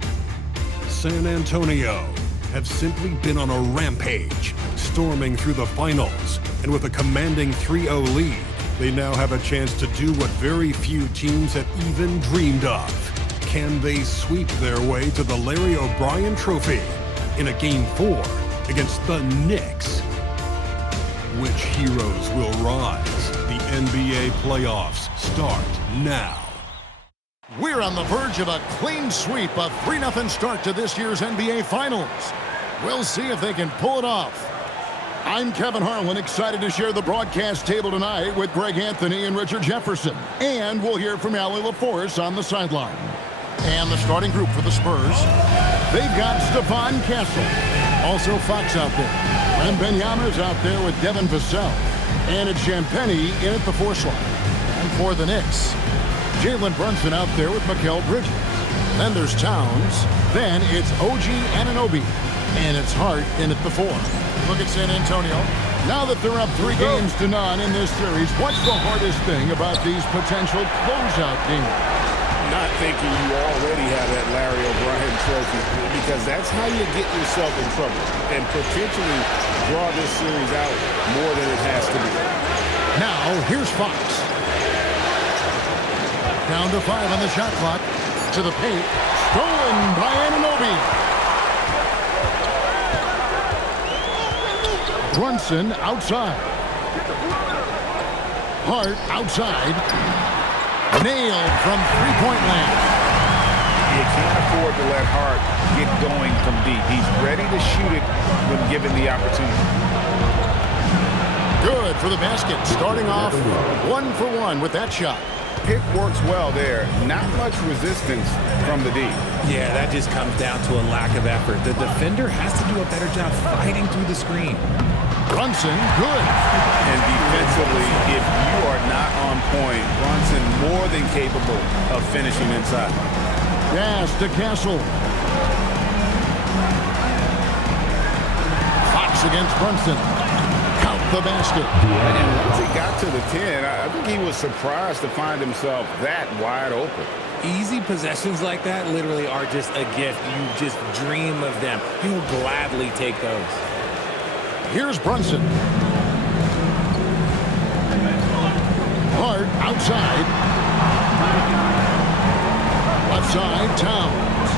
San Antonio have simply been on a rampage, storming through the finals, and with a commanding 3-0 lead, they now have a chance to do what very few teams have even dreamed of. Can they sweep their way to the Larry O'Brien Trophy in a Game 4 against the Knicks? Which heroes will rise? The NBA playoffs start now. We're on the verge of a clean sweep, a 3-0 start to this year's NBA Finals. We'll see if they can pull it off. I'm Kevin Harlan, excited to share the broadcast table tonight with Greg Anthony and Richard Jefferson. And we'll hear from Allie LaForce on the sideline. And the starting group for the Spurs, they've got Stephon Castle. Also Fox out there. Wembanyama's out there with Devin Vassell. And it's Champagnie in at the 4 slot. And for the Knicks, Jalen Brunson out there with Mikal Bridges. Then there's Towns. Then it's OG Anunoby. And it's Hart in at the 4. Look at San Antonio. Now that they're up 3 games to none in this series, what's the hardest thing about these potential closeout games? Not thinking you already have that Larry O'Brien Trophy, because that's how you get yourself in trouble and potentially draw this series out more than it has to be. Now, here's Fox. Down to 5 on the shot clock. To the paint. Stolen by Anunoby. Brunson outside. Hart outside. Nailed from three-point land. You can't afford to let Hart get going from deep. He's ready to shoot it when given the opportunity. Good for the basket. Starting off 1 for 1 with that shot. Pick works well there. Not much resistance from the D. Yeah, that just comes down to a lack of effort. The defender has to do a better job fighting through the screen. Brunson, good. And defensively, if you are not on point, Brunson more than capable of finishing inside. Pass to Castle. Fox against Brunson. Count the basket. And once he got to the 10, I think he was surprised to find himself that wide open. Easy possessions like that literally are just a gift. You just dream of them. You will gladly take those. Here's Brunson. Hart outside. Left side, Towns.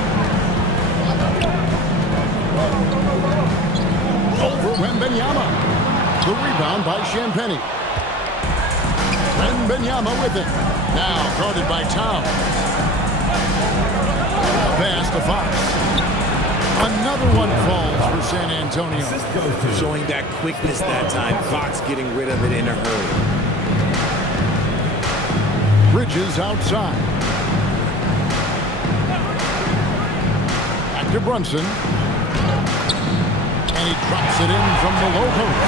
Over Wembanyama. The rebound by Champagnie. Wembanyama with it. Now guarded by Towns. Pass to Fox. Another one falls for San Antonio. Showing that quickness that time. Fox getting rid of it in a hurry. Bridges outside. Back to Brunson. And he drops it in from the low post.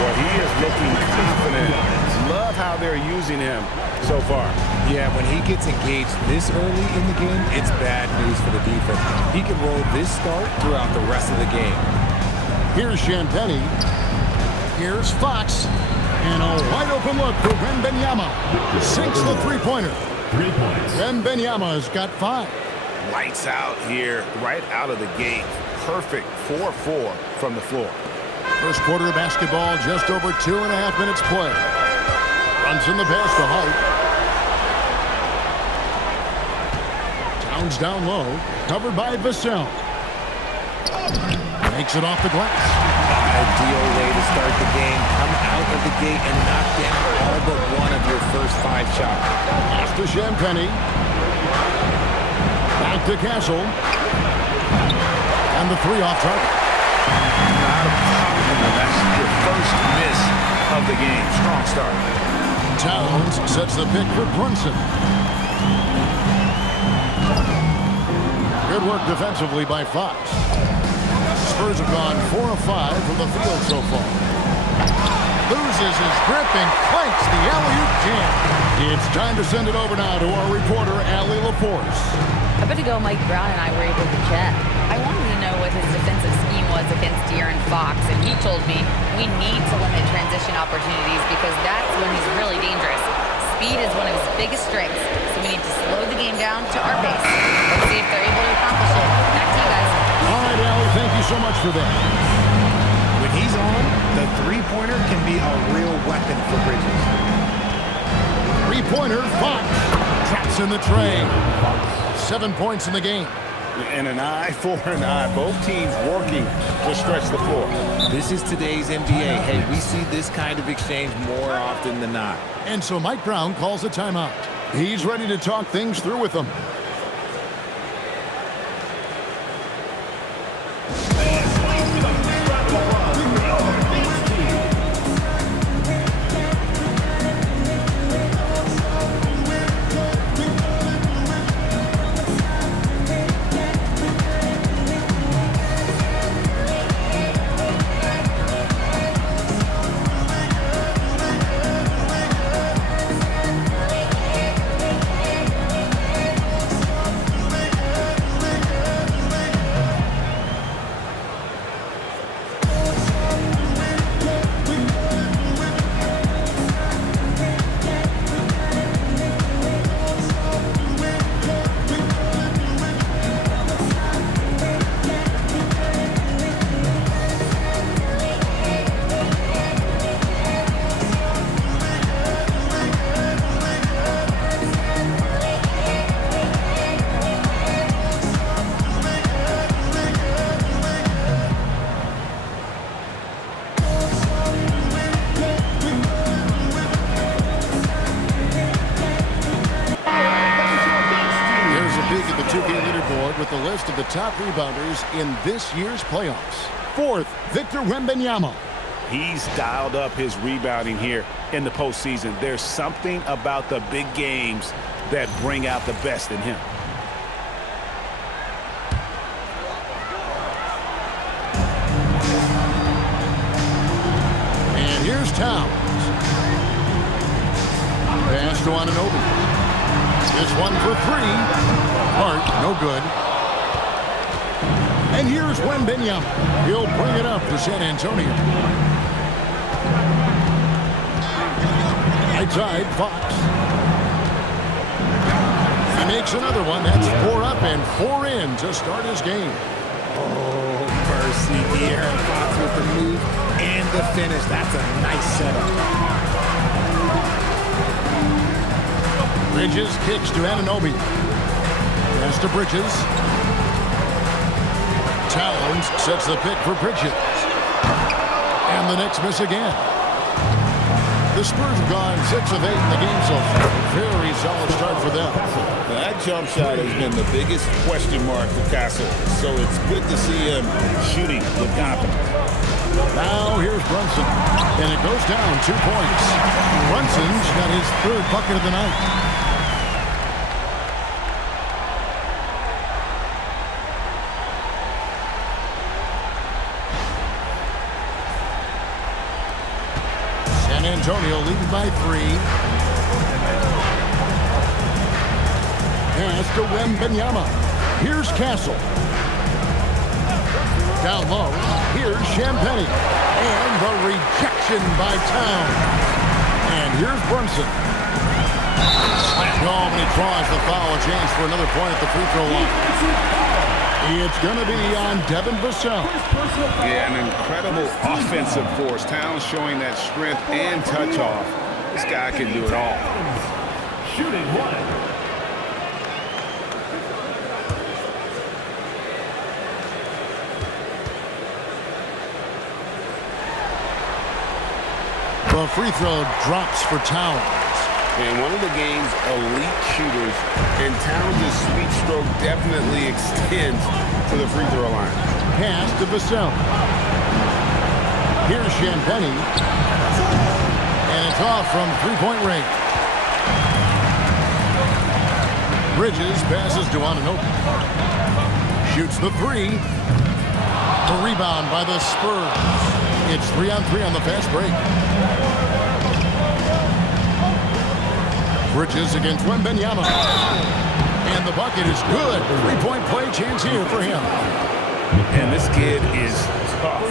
Well, he is looking confident. Love how they're using him so far. Yeah, when he gets engaged this early in the game, it's bad news for the defense. He can roll this start throughout the rest of the game. Here's Champagnie. Here's Fox. And a wide open look for Wembanyama. Sinks the three-pointer. 3 points. Wembanyama's got 5. Lights out here, right out of the gate. Perfect 4-4 from the floor. First quarter of basketball, just over 2.5 minutes play. Brunson the pass to Hart. Towns down low, covered by Vassell. Makes it off the glass. Ideal way to start the game. Come out of the gate and knock down all but one of your first 5 shots. Pass to Champagnie. Back to Castle. And the 3 off target. Not a problem. That's your first miss of the game. Strong start. Towns sets the pick for Brunson. Good work defensively by Fox. Spurs have gone 4 of 5 from the field so far. Loses his grip and clanks the alley-oop jam. It's time to send it over now to our reporter, Allie LaForce. A bit ago, Mike Brown and I were able to chat. I wanted to know what his defensive scheme was against De'Aaron Fox, and he told me we need to limit transition opportunities because that's when he's really dangerous. speed is one of his biggest strengths, so we need to slow the game down to our pace. Let's see if they're able to accomplish it. Back to you guys. All right, Allie, thank you so much for that. When he's on, the three-pointer can be a real weapon for Bridges. Three-pointer, Fox traps in the tray. 7 points in the game. And an eye for an eye. Both teams working to stretch the floor. This is today's NBA. Hey, we see this kind of exchange more often than not. And so Mike Brown calls a timeout. He's ready to talk things through with them. With the list of the top rebounders in this year's playoffs. Fourth, Victor Wembanyama. He's dialed up his rebounding here in the postseason. There's something about the big games that bring out the best in him. And here's Towns. Pass to Anunoby. This one for three. Hart, no good. And here's Wembanyama. He'll bring it up to San Antonio. Right side, Fox. He makes another one. That's 4 up and 4 in to start his game. Oh, mercy. De'Aaron Fox with the move and the finish. That's a nice setup. Bridges kicks to Anunoby. Pass to Bridges. Towns sets the pick for Bridges. And the Knicks miss again. The Spurs have gone 6 of 8 in the game so far. Very solid start for them. That jump shot has been the biggest question mark for Castle, so it's good to see him shooting with confidence. Now here's Brunson, and it goes down 2 points. Brunson's got his 3rd bucket of the night. San Antonio leading by 3. Pass to Wembanyama. Here's Castle. Down low. Here's Champagnie. And the rejection by Towns. And here's Brunson. Slammed home, and he draws the foul. A chance for another point at the free throw line. It's going to be on Devin Vassell. Yeah, an incredible offensive force. Towns showing that strength and touch off. This guy can do it all. Shooting 1. The free throw drops for Towns. And one of the game's elite shooters, and Towns' sweet stroke definitely extends to the free throw line. Pass to Vassell. Here's Champagnie. And it's off from three-point range. Bridges passes to Anunoby. Shoots the 3. The rebound by the Spurs. It's 3-on-3 on the fast break. Bridges against Wembanyama. And the bucket is good. 3-point play chance here for him. And this kid is tough.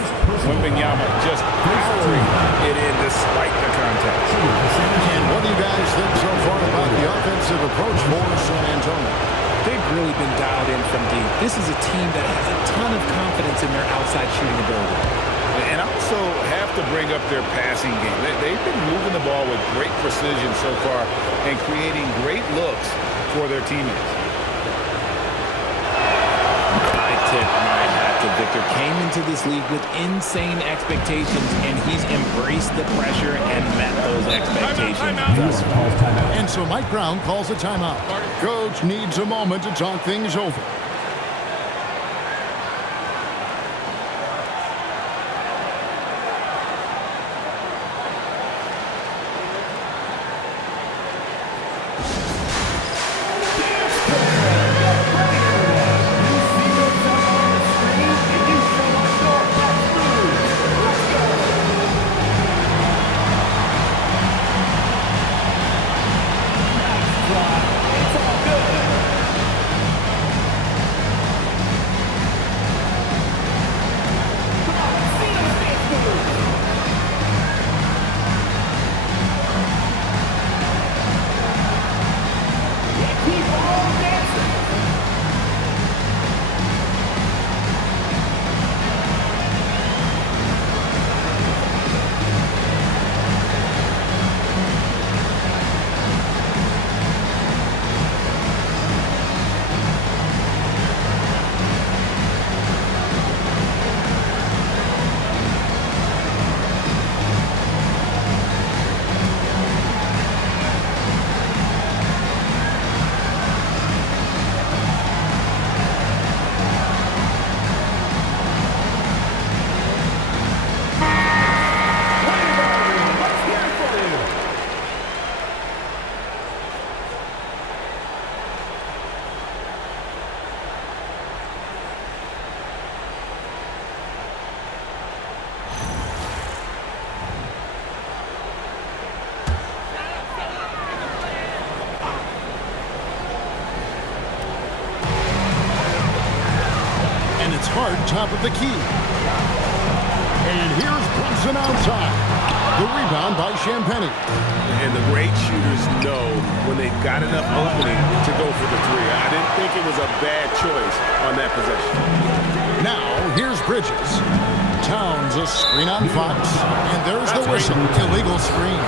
Wembanyama just powering it in despite the contact. And what do you guys think so far about the offensive approach for San Antonio? They've really been dialed in from deep. This is a team that has a ton of confidence in their outside shooting ability. And also have to bring up their passing game. They've been moving the ball with great precision so far and creating great looks for their teammates. I tip my hat to Victor. Came into this league with insane expectations, and he's embraced the pressure and met those expectations. And so Mike Brown calls a timeout. Coach needs a moment to talk things over. Hart, top of the key. And here's Brunson outside. The rebound by Champagnie. And the great shooters know when they've got enough opening to go for the three. I didn't think it was a bad choice on that possession. Now, here's Bridges. Towns a screen on Fox. And there's the whistle. Illegal screen.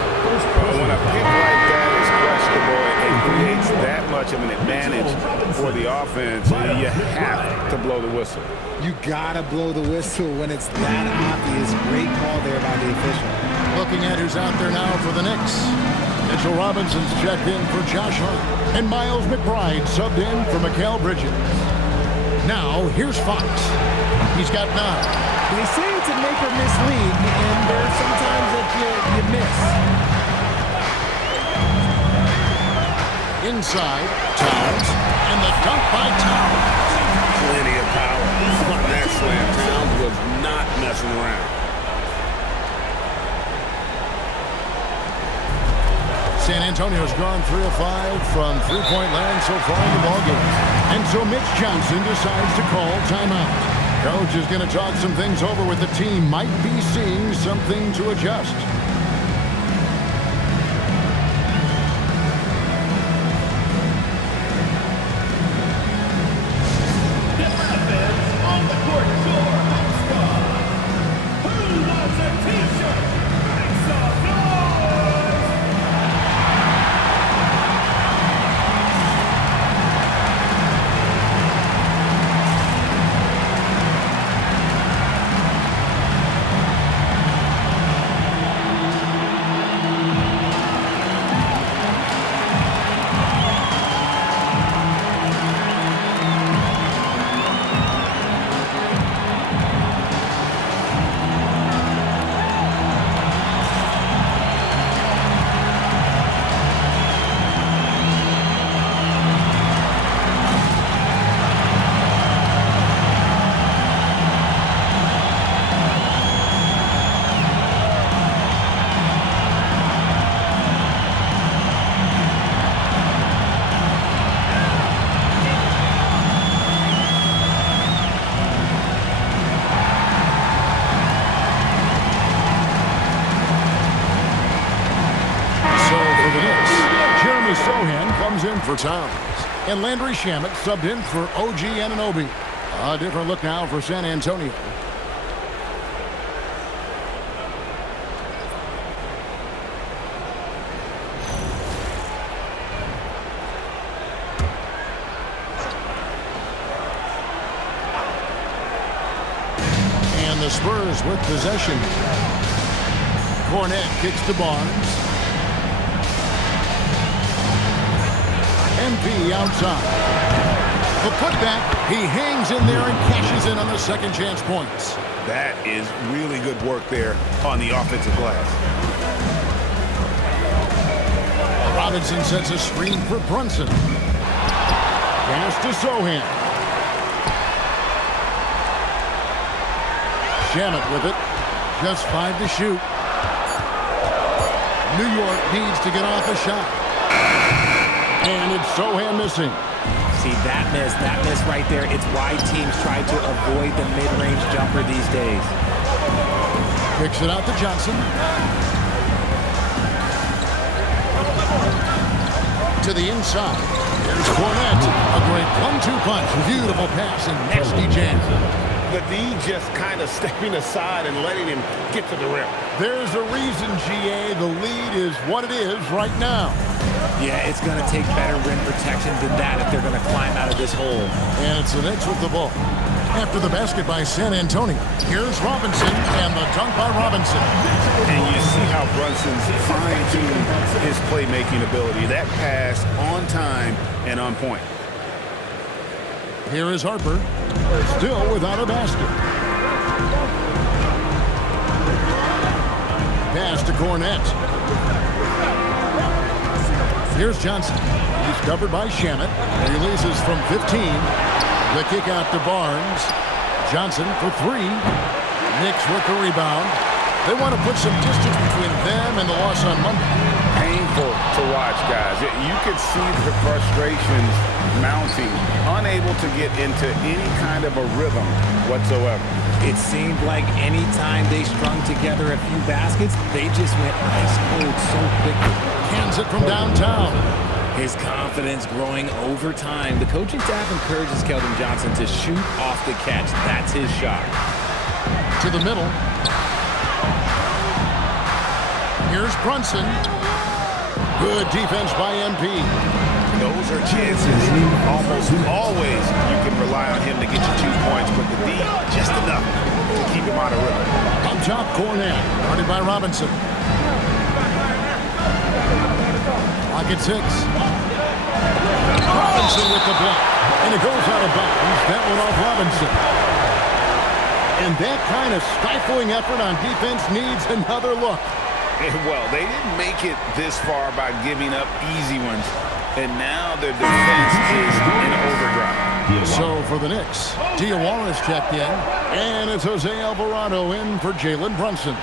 When a pick like that is questionable, it creates that much of an advantage for the offense, you have to blow the whistle. You gotta blow the whistle when it's that obvious. Great call there by the official. Looking at who's out there now for the Knicks. Mitchell Robinson's checked in for Josh Hart. And Miles McBride subbed in for Mikal Bridges. Now, here's Fox. He's got 9. They say it's a make or miss league, and there's sometimes that you miss. Inside, Towns, and the dunk by Towns. Plenty of power on that slam. Towns was not messing around. San Antonio's gone 3 of 5 from three-point land so far in the ballgame. And so Mitch Johnson decides to call timeout. Coach is going to talk some things over with the team. Might be seeing something to adjust. is in for Towns. And Landry Shamet subbed in for OG Anunoby. A different look now for San Antonio. The Spurs with possession. Kornet kicks to Barnes. MP outside. The putback. He hangs in there and cashes in on the second chance points. That is really good work there on the offensive glass. Robinson sets a screen for Brunson. Pass to Sohan. Shamet with it. Just 5 to shoot. New York needs to get off a shot. And it's Sohan missing. See, that miss right there, it's why teams try to avoid the mid-range jumper these days. Kicks it out to Johnson. To the inside. Here's Kornet. A great 1-2 punch. Beautiful pass and nasty jam. The D just kind of stepping aside and letting him get to the rim. There's a reason, GA. The lead is what it is right now. Yeah, it's going to take better rim protection than that if they're going to climb out of this hole. And it's the Knicks with the ball. After the basket by San Antonio, here's Robinson and the dunk by Robinson. And you see how Brunson's fine-tuned his playmaking ability. That pass on time and on point. Here is Harper, still without a basket. Pass to Kornet. Here's Johnson. He's covered by Shamet. Releases from 15. The kick out to Barnes. Johnson for 3. Knicks with the rebound. They want to put some distance between them and the loss on Monday. Painful to watch, guys. You could see the frustrations mounting, unable to get into any kind of a rhythm whatsoever. It seemed like any time they strung together a few baskets, they just went ice cold so quickly. Hands it from downtown. His confidence growing over time. The coaching staff encourages Keldon Johnson to shoot off the catch. That's his shot. To the middle. Here's Brunson. Good defense by MP. Those are chances. Almost always you can rely on him to get you 2 points, but the D, just enough to keep him out of rhythm. Up top, Kornet. Guarded by Robinson. Clock at 6. Robinson with the block. And it goes out of bounds. That one off Robinson. And that kind of stifling effort on defense needs another look. Well, they didn't make it this far by giving up easy ones. And now their defense is in overdrive. So for the Knicks, Diawara is checked in. And it's Jose Alvarado in for Jalen Brunson.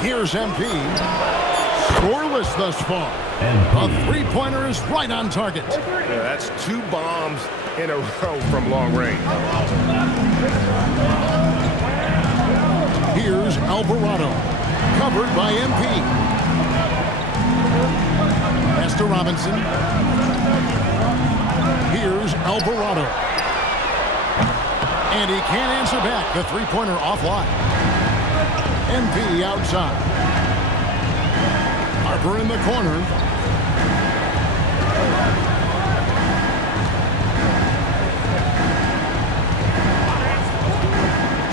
Here's MP. Scoreless thus far. A three-pointer is right on target. Yeah, that's 2 bombs in a row from long range. Here's Alvarado. Covered by MP. Pass to Robinson. Here's Alvarado. And he can't answer back. The three-pointer offline. MP outside. Harper in the corner.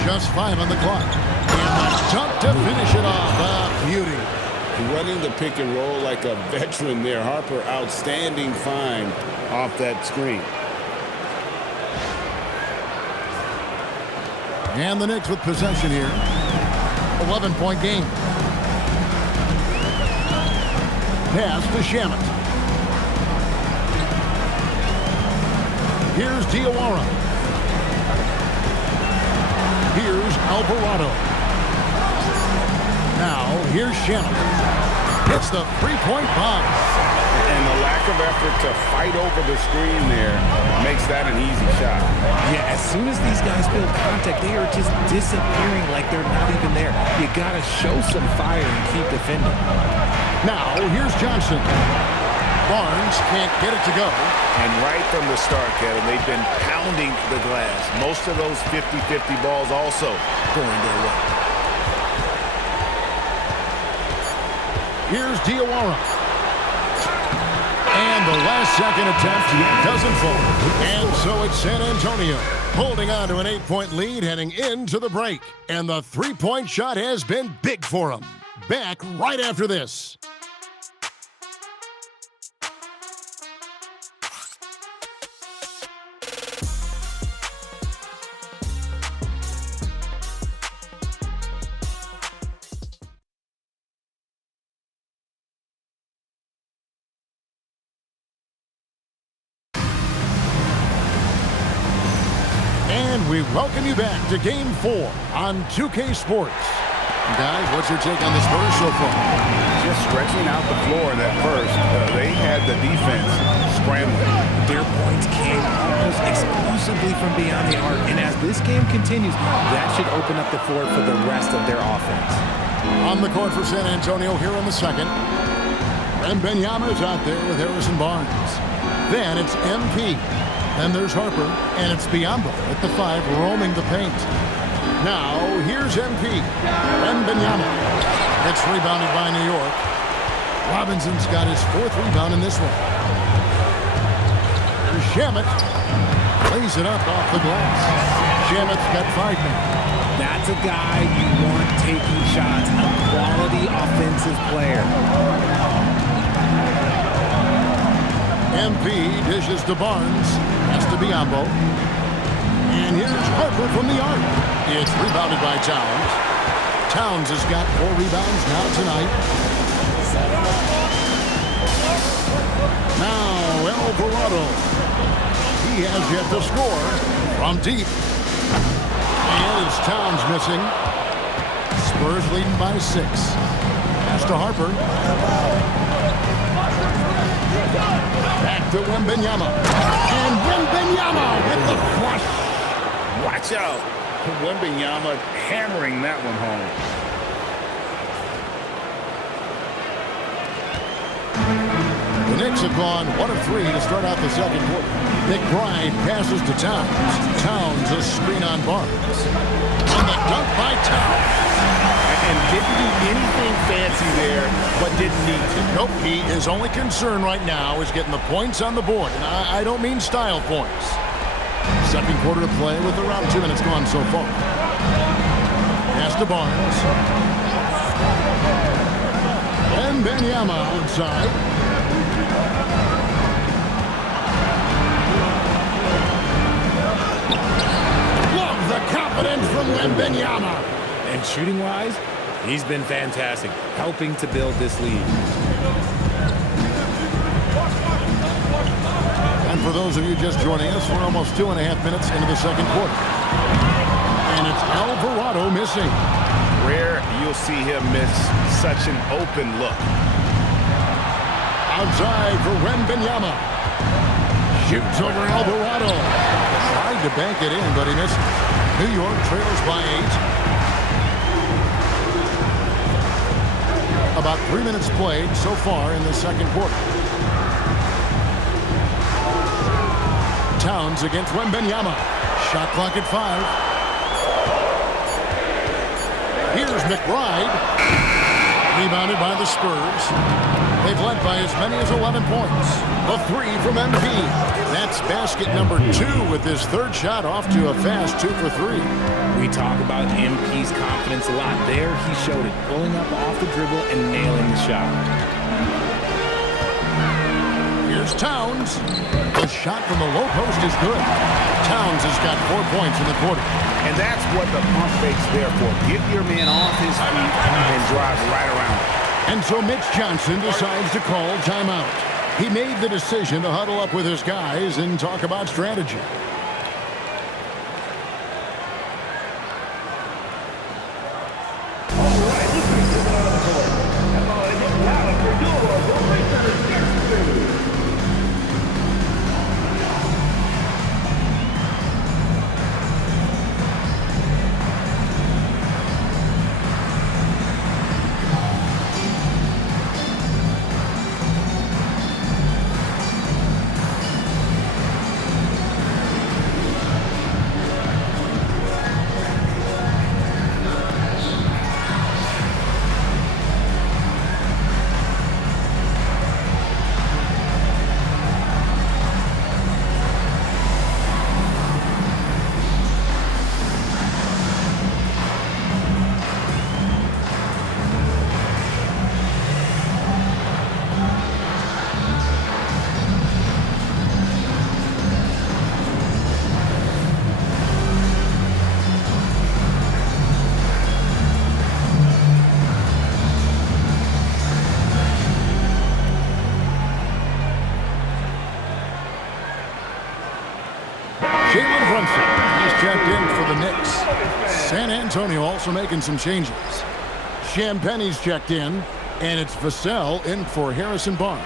Just 5 on the clock. And the dunk to finish it off. A beauty. Running the pick and roll like a veteran there. Harper, outstanding find off that screen. And the Knicks with possession here. 11-point game. Pass to Shamet. Here's Diawara. Here's Alvarado. Now, here's Shamet. Hits the three-point bomb. And the lack of effort to fight over the screen there makes that an easy shot. Yeah, as soon as these guys feel contact, they are just disappearing like they're not even there. You got to show some fire and keep defending. Now, here's Johnson. Barnes can't get it to go. And right from the start, Kevin, they've been pounding the glass. Most of those 50-50 balls also going their way. Here's Diawara. And the last-second attempt doesn't fall. And so it's San Antonio holding on to an 8-point lead heading into the break. And the three-point shot has been big for them. Back right after this. We welcome you back to Game 4 on 2K Sports. Guys, what's your take on the Spurs so far? Just stretching out the floor that first. They had the defense scrambling. Their points came almost exclusively from beyond the arc, and as this game continues, that should open up the floor for the rest of their offense. On the court for San Antonio here in the second. And Wembanyama is out there with Harrison Barnes. Then it's MP. Then there's Harper, and it's Biyombo at the 5, roaming the paint. Now, here's MP. Wembanyama. It's rebounded by New York. Robinson's got his 4th rebound in this one. There's Shamet. Lays it up off the glass. Shamet's got 5 now. That's a guy you want taking shots. A quality offensive player. MP dishes to Barnes. Has to Biyombo. And here's Harper from the arc. It's rebounded by Towns. Towns has got 4 rebounds now tonight. Now Alvarado. He has yet to score from deep. And it's Towns missing. Spurs leading by 6. Pass to Harper. Back to Wembanyama. And Wembanyama with the flush. Watch out. Wembanyama hammering that one home. The Knicks have gone 1 of 3 to start out the second quarter. McBride passes to Towns. Towns a screen on Barnes. And the dunk by Towns. And didn't do anything fancy there, but didn't need to. Nope, his only concern right now is getting the points on the board. And I don't mean style points. Second quarter to play with around 2 minutes gone so far. Pass to Barnes. And Wembanyama outside. Love the confidence from Wembanyama. And shooting-wise, he's been fantastic, helping to build this lead. And for those of you just joining us, we're almost 2.5 minutes into the second quarter. And it's Alvarado missing. Rare you'll see him miss such an open look. Outside for Wembanyama. Shoots over Alvarado. Tried to bank it in, but he missed. New York trails by 8. About 3 minutes played so far in the second quarter. Towns against Wembanyama. Shot clock at 5. Here's McBride. Rebounded by the Spurs. They've led by as many as 11 points. The 3 from MP. That's basket number 2 with his 3rd shot off to a fast 2 for 3. We talk about MP's confidence a lot. There he showed it, pulling up off the dribble and nailing the shot. Here's Towns. The shot from the low post is good. Towns has got 4 points in the quarter. And that's what the pump fake's there for. Get your man off his feet and drive right around him. And so Mitch Johnson decides to call timeout. He made the decision to huddle up with his guys and talk about strategy. Jalen Brunson, he's checked in for the Knicks. San Antonio also making some changes. Champagne's checked in, and it's Vassell in for Harrison Barnes.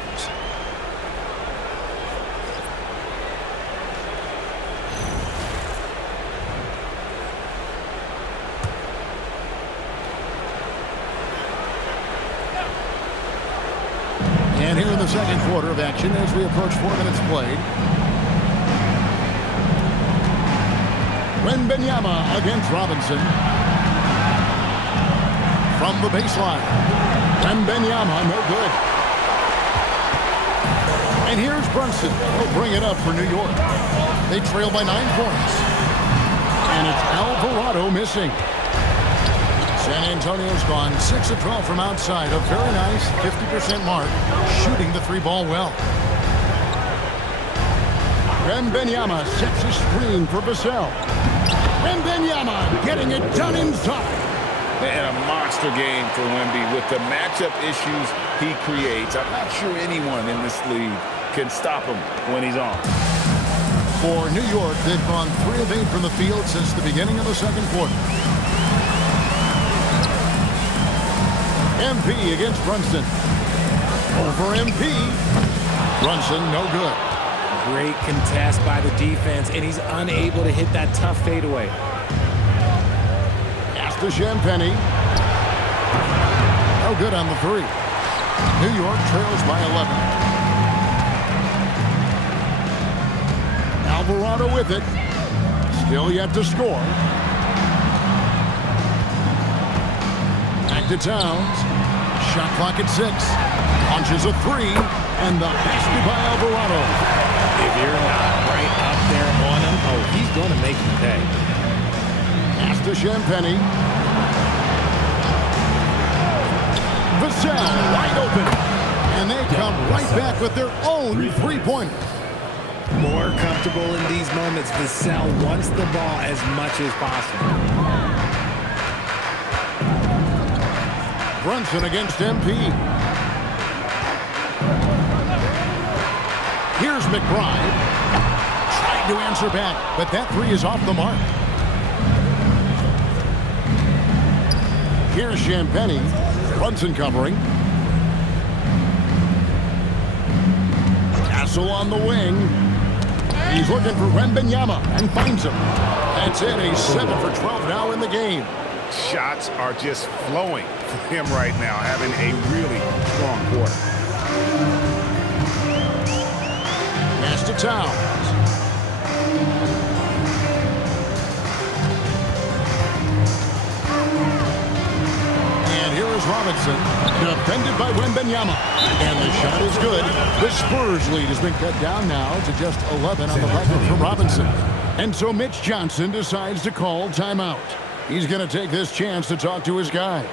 And here in the second quarter of action as we approach 4 minutes played. Wembanyama against Robinson. From the baseline. Wembanyama, no good. And here's Brunson. He'll bring it up for New York. They trail by 9 points. And it's Alvarado missing. San Antonio's gone 6 of 12 from outside. A very nice 50% mark, shooting the 3-ball well. Wembanyama sets a screen for Vassell. Wembanyama getting it done inside. And a monster game for Wemby with the matchup issues he creates. I'm not sure anyone in this league can stop him when he's on. For New York, they've gone 3 of 8 from the field since the beginning of the second quarter. MP against Brunson. Over MP. Brunson, no good. Great contest by the defense, and he's unable to hit that tough fadeaway. Pass to Champagnie. No good on the 3. New York trails by 11. Alvarado with it. Still yet to score. Back to Towns. Shot clock at 6. Launches a 3. And the basket by Alvarado. If you're not right up there on him, oh, he's going to make you pay. Pass to Champagnie. Vassell wide open. And they come right back with their own 3-pointer. More comfortable in these moments. Vassell wants the ball as much as possible. Brunson against MP. Here's McBride. Trying to answer back, but that 3 is off the mark. Here's Champagnie. Brunson covering. Castle on the wing. He's looking for Wembanyama and finds him. That's it. He's 7 for 12 now in the game. Shots are just flowing for him right now, having a really strong quarter. Pass to Towns. And here is Robinson, defended by Wembanyama. And the shot is good. The Spurs lead has been cut down now to just 11 on the bucket for Robinson. And so Mitch Johnson decides to call timeout. He's going to take this chance to talk to his guys.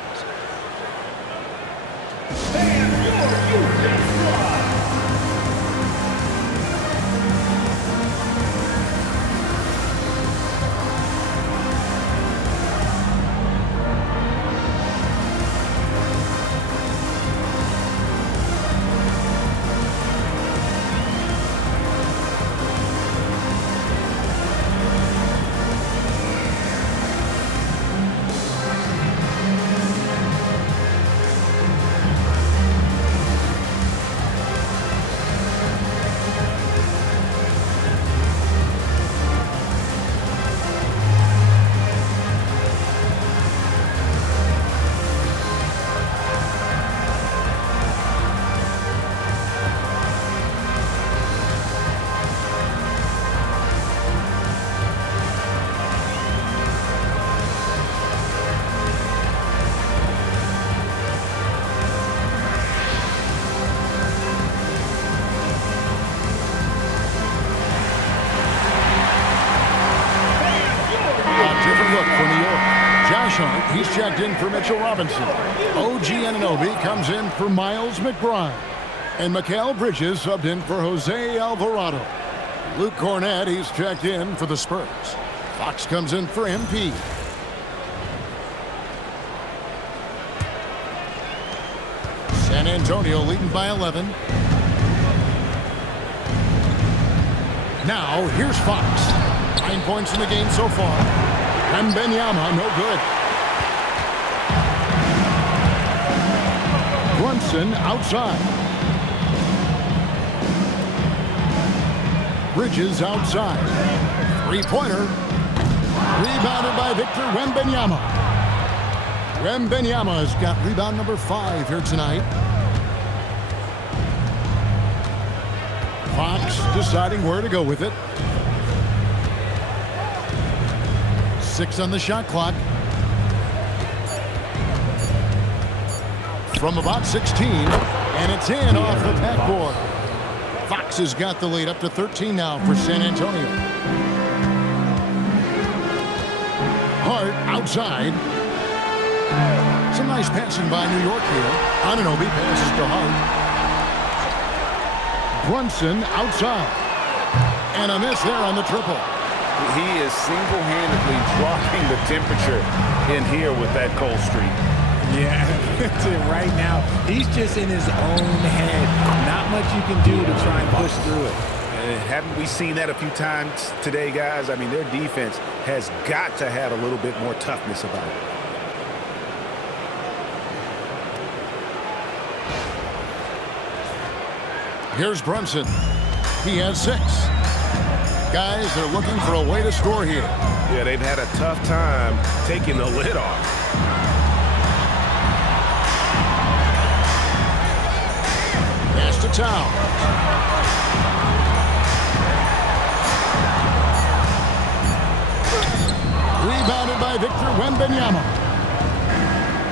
He's checked in for Mitchell Robinson. OG Anunoby comes in for Miles McBride. And Mikal Bridges subbed in for Jose Alvarado. Luke Cornett, he's checked in for the Spurs. Fox comes in for MP. San Antonio leading by 11. Now, here's Fox. points in the game so far. Wembanyama, no good. Brunson outside. Bridges outside. Three-pointer. Rebounded by Victor Wembanyama. Wembanyama has got rebound number 5 here tonight. Fox deciding where to go with it. 6 on the shot clock. From about 16, and it's in off the backboard. Fox has got the lead up to 13 now for San Antonio. Hart outside. Some nice passing by New York here. Anunoby passes to Hart. Brunson outside. And a miss there on the triple. He is single-handedly dropping the temperature in here with that cold streak. Yeah, that's it right now. He's just in his own head. Not much you can do to try and push through it. Haven't we seen that a few times today, guys? I mean, their defense has got to have a little bit more toughness about it. Here's Brunson. He has 6. Guys, they're looking for a way to score here. Yeah, they've had a tough time taking the lid off. Pass to Towns. Rebounded by Victor Wembanyama.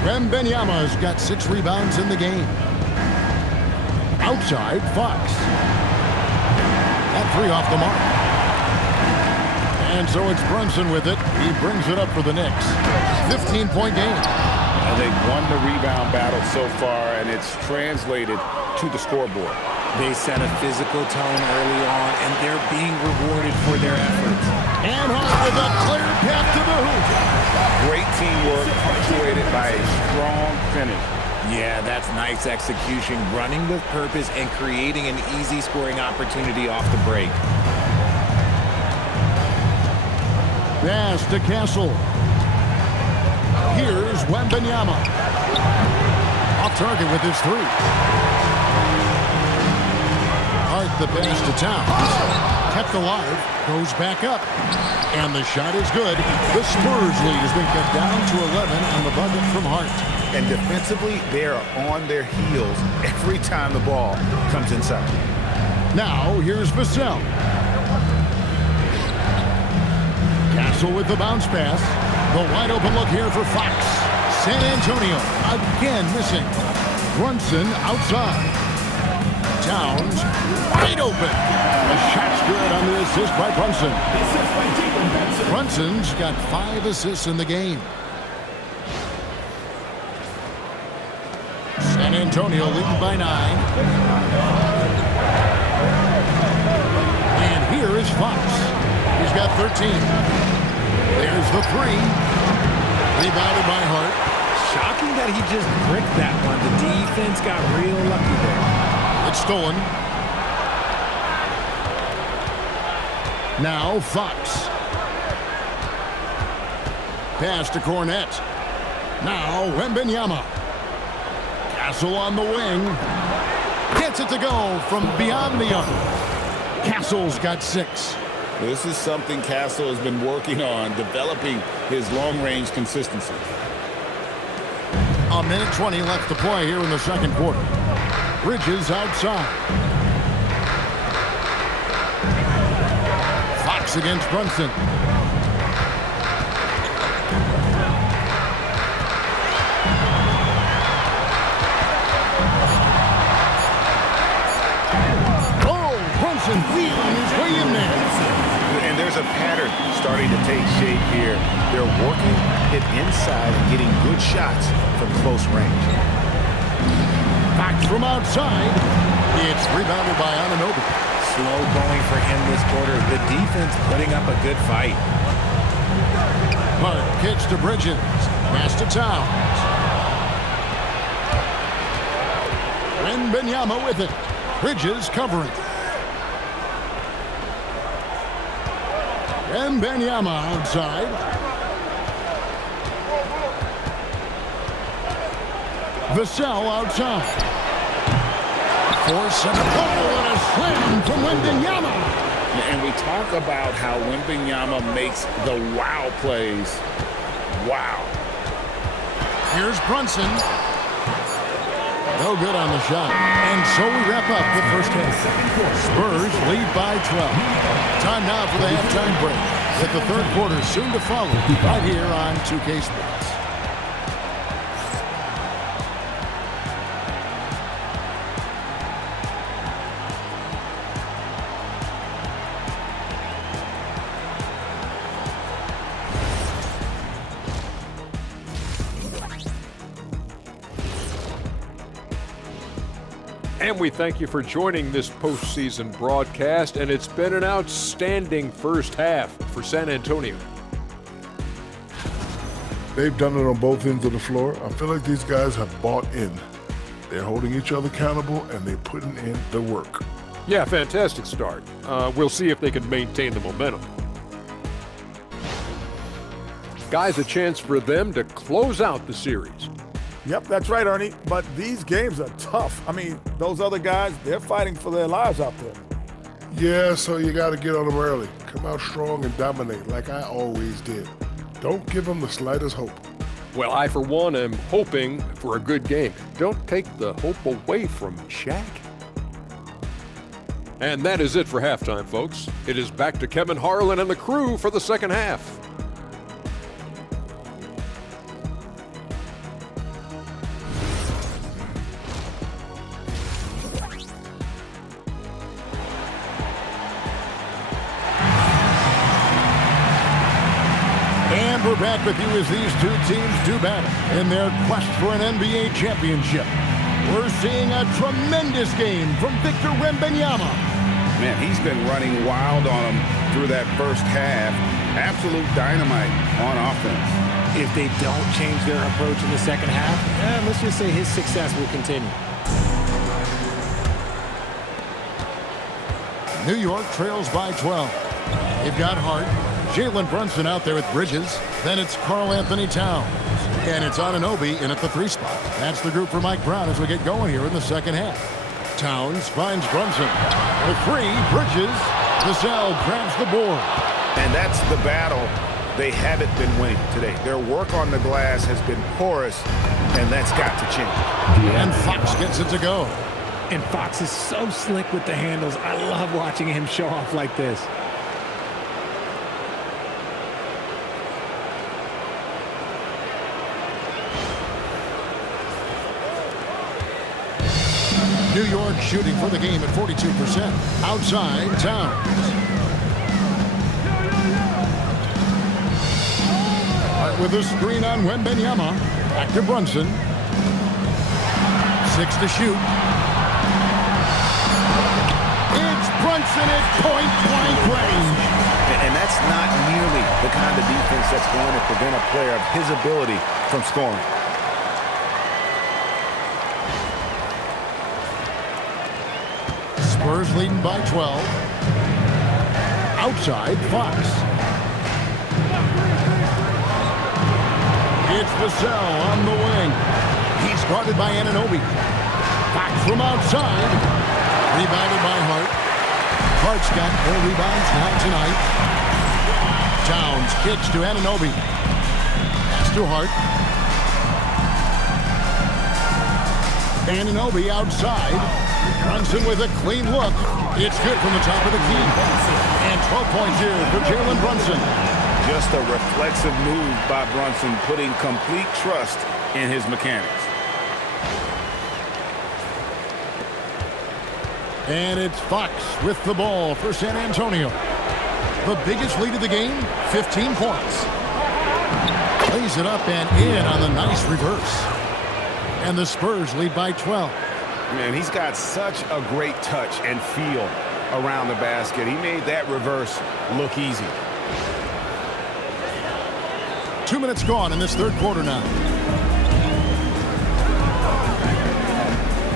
Wembanyama has got 6 rebounds in the game. Outside, Fox. That 3 off the mark. And so it's Brunson with it. He brings it up for the Knicks. 15-point game. And they've won the rebound battle so far, and it's translated to the scoreboard. They set a physical tone early on, and they're being rewarded for their efforts. And Hart with a clear path to the hoop. Great teamwork punctuated by a strong finish. Yeah, that's nice execution, running with purpose and creating an easy scoring opportunity off the break. Pass to Castle. Here's Wembanyama. Off target with his 3. Hart the pass to Towns. Kept alive. Goes back up. And the shot is good. The Spurs lead has been cut down to 11 on the bucket from Hart. And defensively, they are on their heels every time the ball comes inside. Now, here's Vassell. Castle with the bounce pass. The wide open look here for Fox. San Antonio again missing. Brunson outside. Towns wide open. The shot's good on the assist by Brunson. Brunson's got 5 assists in the game. San Antonio leading by 9. And here is Fox. He's got 13. There's the 3. Rebounded by Hart. Shocking that he just bricked that one. The defense got real lucky there. It's stolen. Now Fox. Pass to Cornette. Now Wembanyama. Castle on the wing. Gets it to go from beyond the arc. Castle's got 6. This is something Castle has been working on, developing his long-range consistency. A minute 20 left to play here in the second quarter. Bridges outside. Fox against Brunson. Brunson wheeling his way in there. And there's a pattern starting to take shape here. They're working it inside and getting good shots from close range. Back from outside. It's rebounded by Anunoby. Slow going for him this quarter. The defense putting up a good fight. Hart kicks to Bridges. Pass to Towns. Wembanyama with it. Bridges covering. Wembanyama outside. Vassell outside. Force and a pull and a slam from Wembanyama. And we talk about how Wembanyama makes the wow plays. Wow. Here's Brunson. No good on the shot. And so we wrap up the first half. Spurs lead by 12. Time now for the halftime break. With the third quarter soon to follow right here on 2K Sports. And we thank you for joining this postseason broadcast, and it's been an outstanding first half for San Antonio. They've done it on both ends of the floor. I feel like these guys have bought in. They're holding each other accountable, and they're putting in the work. Yeah, fantastic start. We'll see if they can maintain the momentum. Guys, a chance for them to close out the series. Yep, that's right, Ernie. But these games are tough. I mean, those other guys, they're fighting for their lives out there. Yeah, so you got to get on them early. Come out strong and dominate like I always did. Don't give them the slightest hope. Well, I, for one, am hoping for a good game. Don't take the hope away from Shaq. And that is it for halftime, folks. It is back to Kevin Harlan and the crew for the second half. We're back with you as these two teams do battle in their quest for an NBA championship. We're seeing a tremendous game from Victor Wembanyama. Man, he's been running wild on them through that first half. Absolute dynamite on offense. If they don't change their approach in the second half, let's just say his success will continue. New York trails by 12. They've got Hart. Jalen Brunson out there with Bridges. Then it's Karl-Anthony Towns. And it's Anunoby in at the 3 spot. That's the group for Mike Brown as we get going here in the second half. Towns finds Brunson. The 3, Bridges. Vassell grabs the board. And that's the battle they haven't been winning today. Their work on the glass has been porous, and that's got to change. And Fox gets it to go. And Fox is so slick with the handles. I love watching him show off like this. New York shooting for the game at 42%. Outside, Towns. Hart with a screen on Wembanyama. Back to Brunson. 6 to shoot. It's Brunson at point-blank range. And that's not nearly the kind of defense that's going to prevent a player of his ability from scoring. Spurs leading by 12. Outside, Fox. It's Vassell on the wing. He's guarded by Anunoby. Fox from outside. Rebounded by Hart. Hart's got 4 rebounds now tonight. Towns kicks to Anunoby. Pass to Hart. Anunoby outside. Brunson with a clean look. It's good from the top of the key. And 12 points here for Jalen Brunson. Just a reflexive move by Brunson, putting complete trust in his mechanics. And it's Fox with the ball for San Antonio. The biggest lead of the game, 15 points. Plays it up and in on the nice reverse. And the Spurs lead by 12. Man, he's got such a great touch and feel around the basket. He made that reverse look easy. 2 minutes gone in this third quarter now.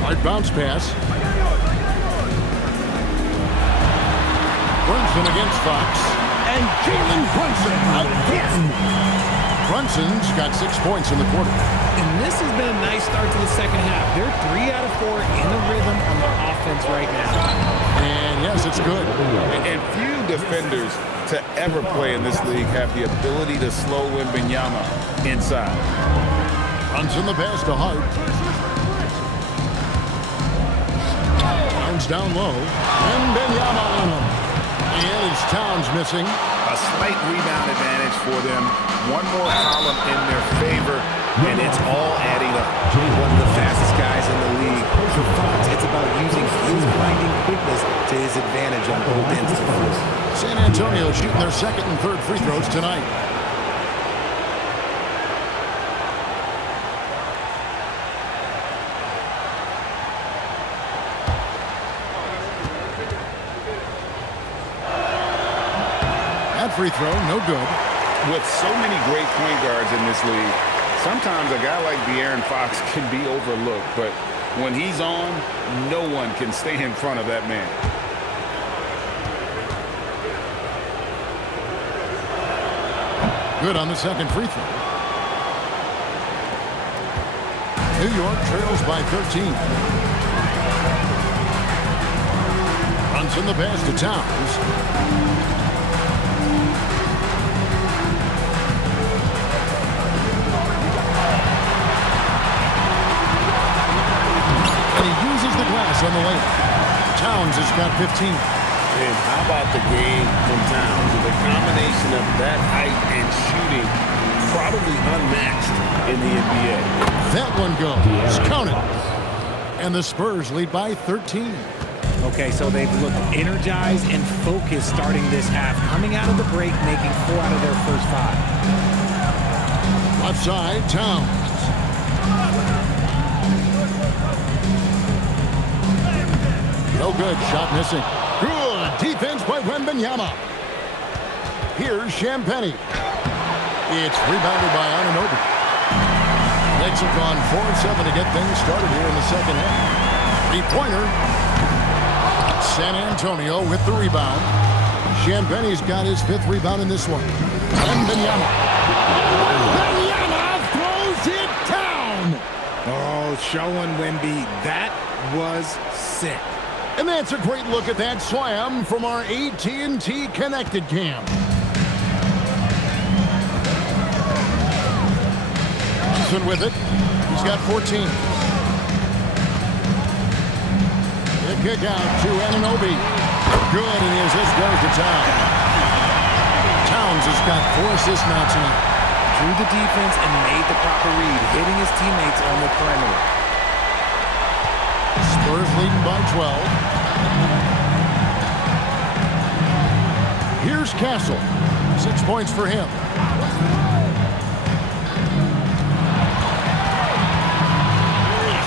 Hard bounce pass. Brunson against Fox. And Jalen Brunson again. Brunson's got 6 points in the quarter. And this has been a nice start to the second half. They're 3 out of 4 in the rhythm on the offense right now. And yes, it's good. And few defenders to ever play in this league have the ability to slow Wembanyama inside. Brunson the pass to Hart. Towns down low. Wembanyama on him. And it's Towns missing. A slight rebound advantage for them. One more column in their favor, and it's all adding up. One of the fastest guys in the league. For Fox, it's about using his blinding quickness to his advantage on both ends of the floor. San Antonio shooting their second and third free throws tonight. That free throw, no good. With so many great point guards in this league, sometimes a guy like De'Aaron Fox can be overlooked, but when he's on, no one can stay in front of that man. Good on the second free throw. New York trails by 13. Brunson the pass to Towns. And he uses the glass on the layup. Towns has got 15. And how about the game from Towns? The combination of that height and shooting, probably unmatched in the NBA. That one goes. Count it. And the Spurs lead by 13. Okay, so they've looked energized and focused starting this half. Coming out of the break, making 4 out of their first 5. Left side, Towns. No good. Shot missing. Good defense by Wembanyama. Here's Champagnie. It's rebounded by Anunoby. Knicks have gone 4-7 to get things started here in the second half. Three-pointer. San Antonio with the rebound. Champagnie's got his 5th rebound in this one. Wembanyama. Wembanyama throws it down. Oh, showing Wemby. That was sick. And that's a great look at that slam from our AT&T Connected Cam. Johnson with it. He's got 14. The kick out to Anunoby. Good, and the assist goes to Towns. Towns has got 4 assists now tonight. Drew the defense and made the proper read, hitting his teammates on the perimeter. Spurs leading by 12. Here's Castle. 6 points for him.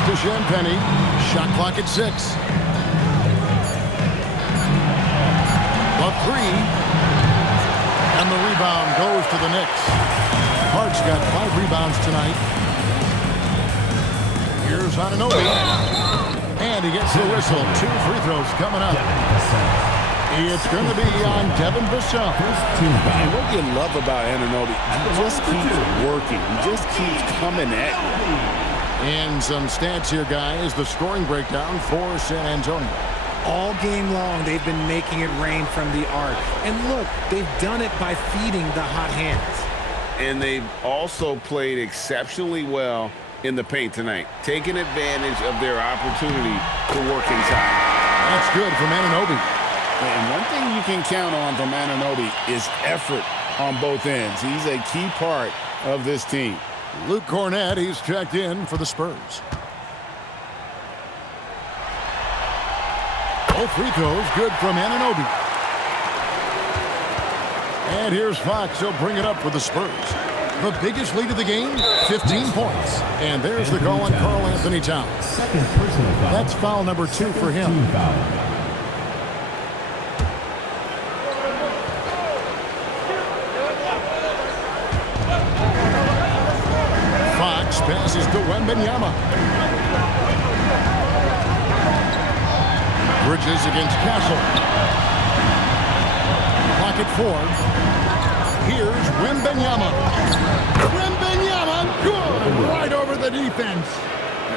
To Champagnie. Shot clock at 6. The 3. And the rebound goes to the Knicks. Hart's got 5 rebounds tonight. Here's Anunoby. And he gets the whistle. 2 free throws coming up. It's going to be on Devin Vassell. And what you love about Anunoby, he just keeps working. He just keeps coming at you. And some stats here, guys. The scoring breakdown for San Antonio. All game long, they've been making it rain from the arc. And look, they've done it by feeding the hot hands. And they've also played exceptionally well in the paint tonight, taking advantage of their opportunity to work inside. That's good from Anunoby. And one thing you can count on from Anunoby is effort on both ends. He's a key part of this team. Luke Cornett, he's checked in for the Spurs. Both free throws good from Anunoby. And here's Fox. He'll bring it up for the Spurs. The biggest lead of the game, 15 points. And there's the call on Karl Anthony Towns. Second personal foul. That's foul number 2 for him. Fox passes to Wembanyama. Bridges against Castle. Clock it 4. Here's Wembanyama. Wembanyama, good! Right over the defense.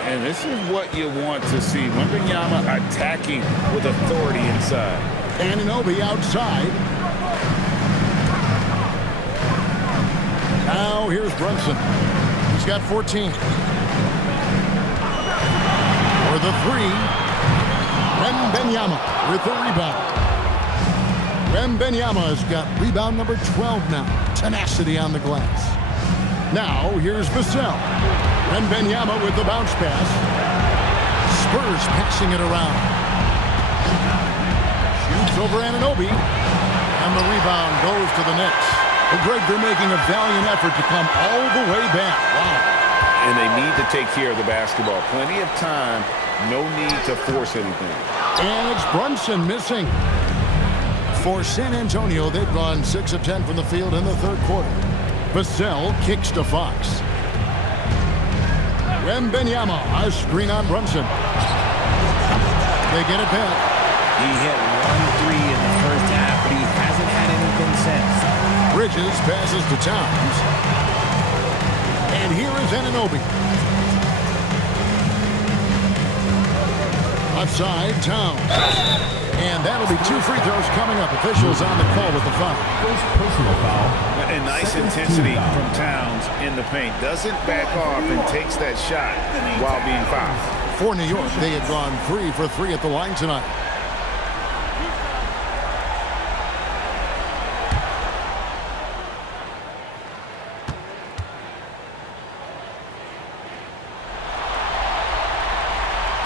And this is what you want to see. Wembanyama attacking with authority inside. Anunoby outside. Now here's Brunson. He's got 14. For the 3. Wembanyama with the rebound. Wembanyama has got rebound number 12 now. Tenacity on the glass. Now here's Vassell. Wembanyama with the bounce pass. Spurs passing it around. Shoots over Anunoby. And the rebound goes to the Knicks. But Greg, they're making a valiant effort to come all the way back. Wow. And they need to take care of the basketball. Plenty of time. No need to force anything. And it's Brunson missing. For San Antonio, they've gone 6 of 10 from the field in the third quarter. Vassell kicks to Fox. Wembanyama, a screen on Brunson. They get it back. He hit 1 3 in the first half, but he hasn't had anything since. Bridges passes to Towns. And here is Anunoby. Offside, Towns. And that'll be 2 free throws coming up. Officials on the call with the foul. First personal foul. And nice intensity from Towns in the paint. Doesn't back off and takes that shot while being fouled. For New York, they had gone 3 for 3 at the line tonight.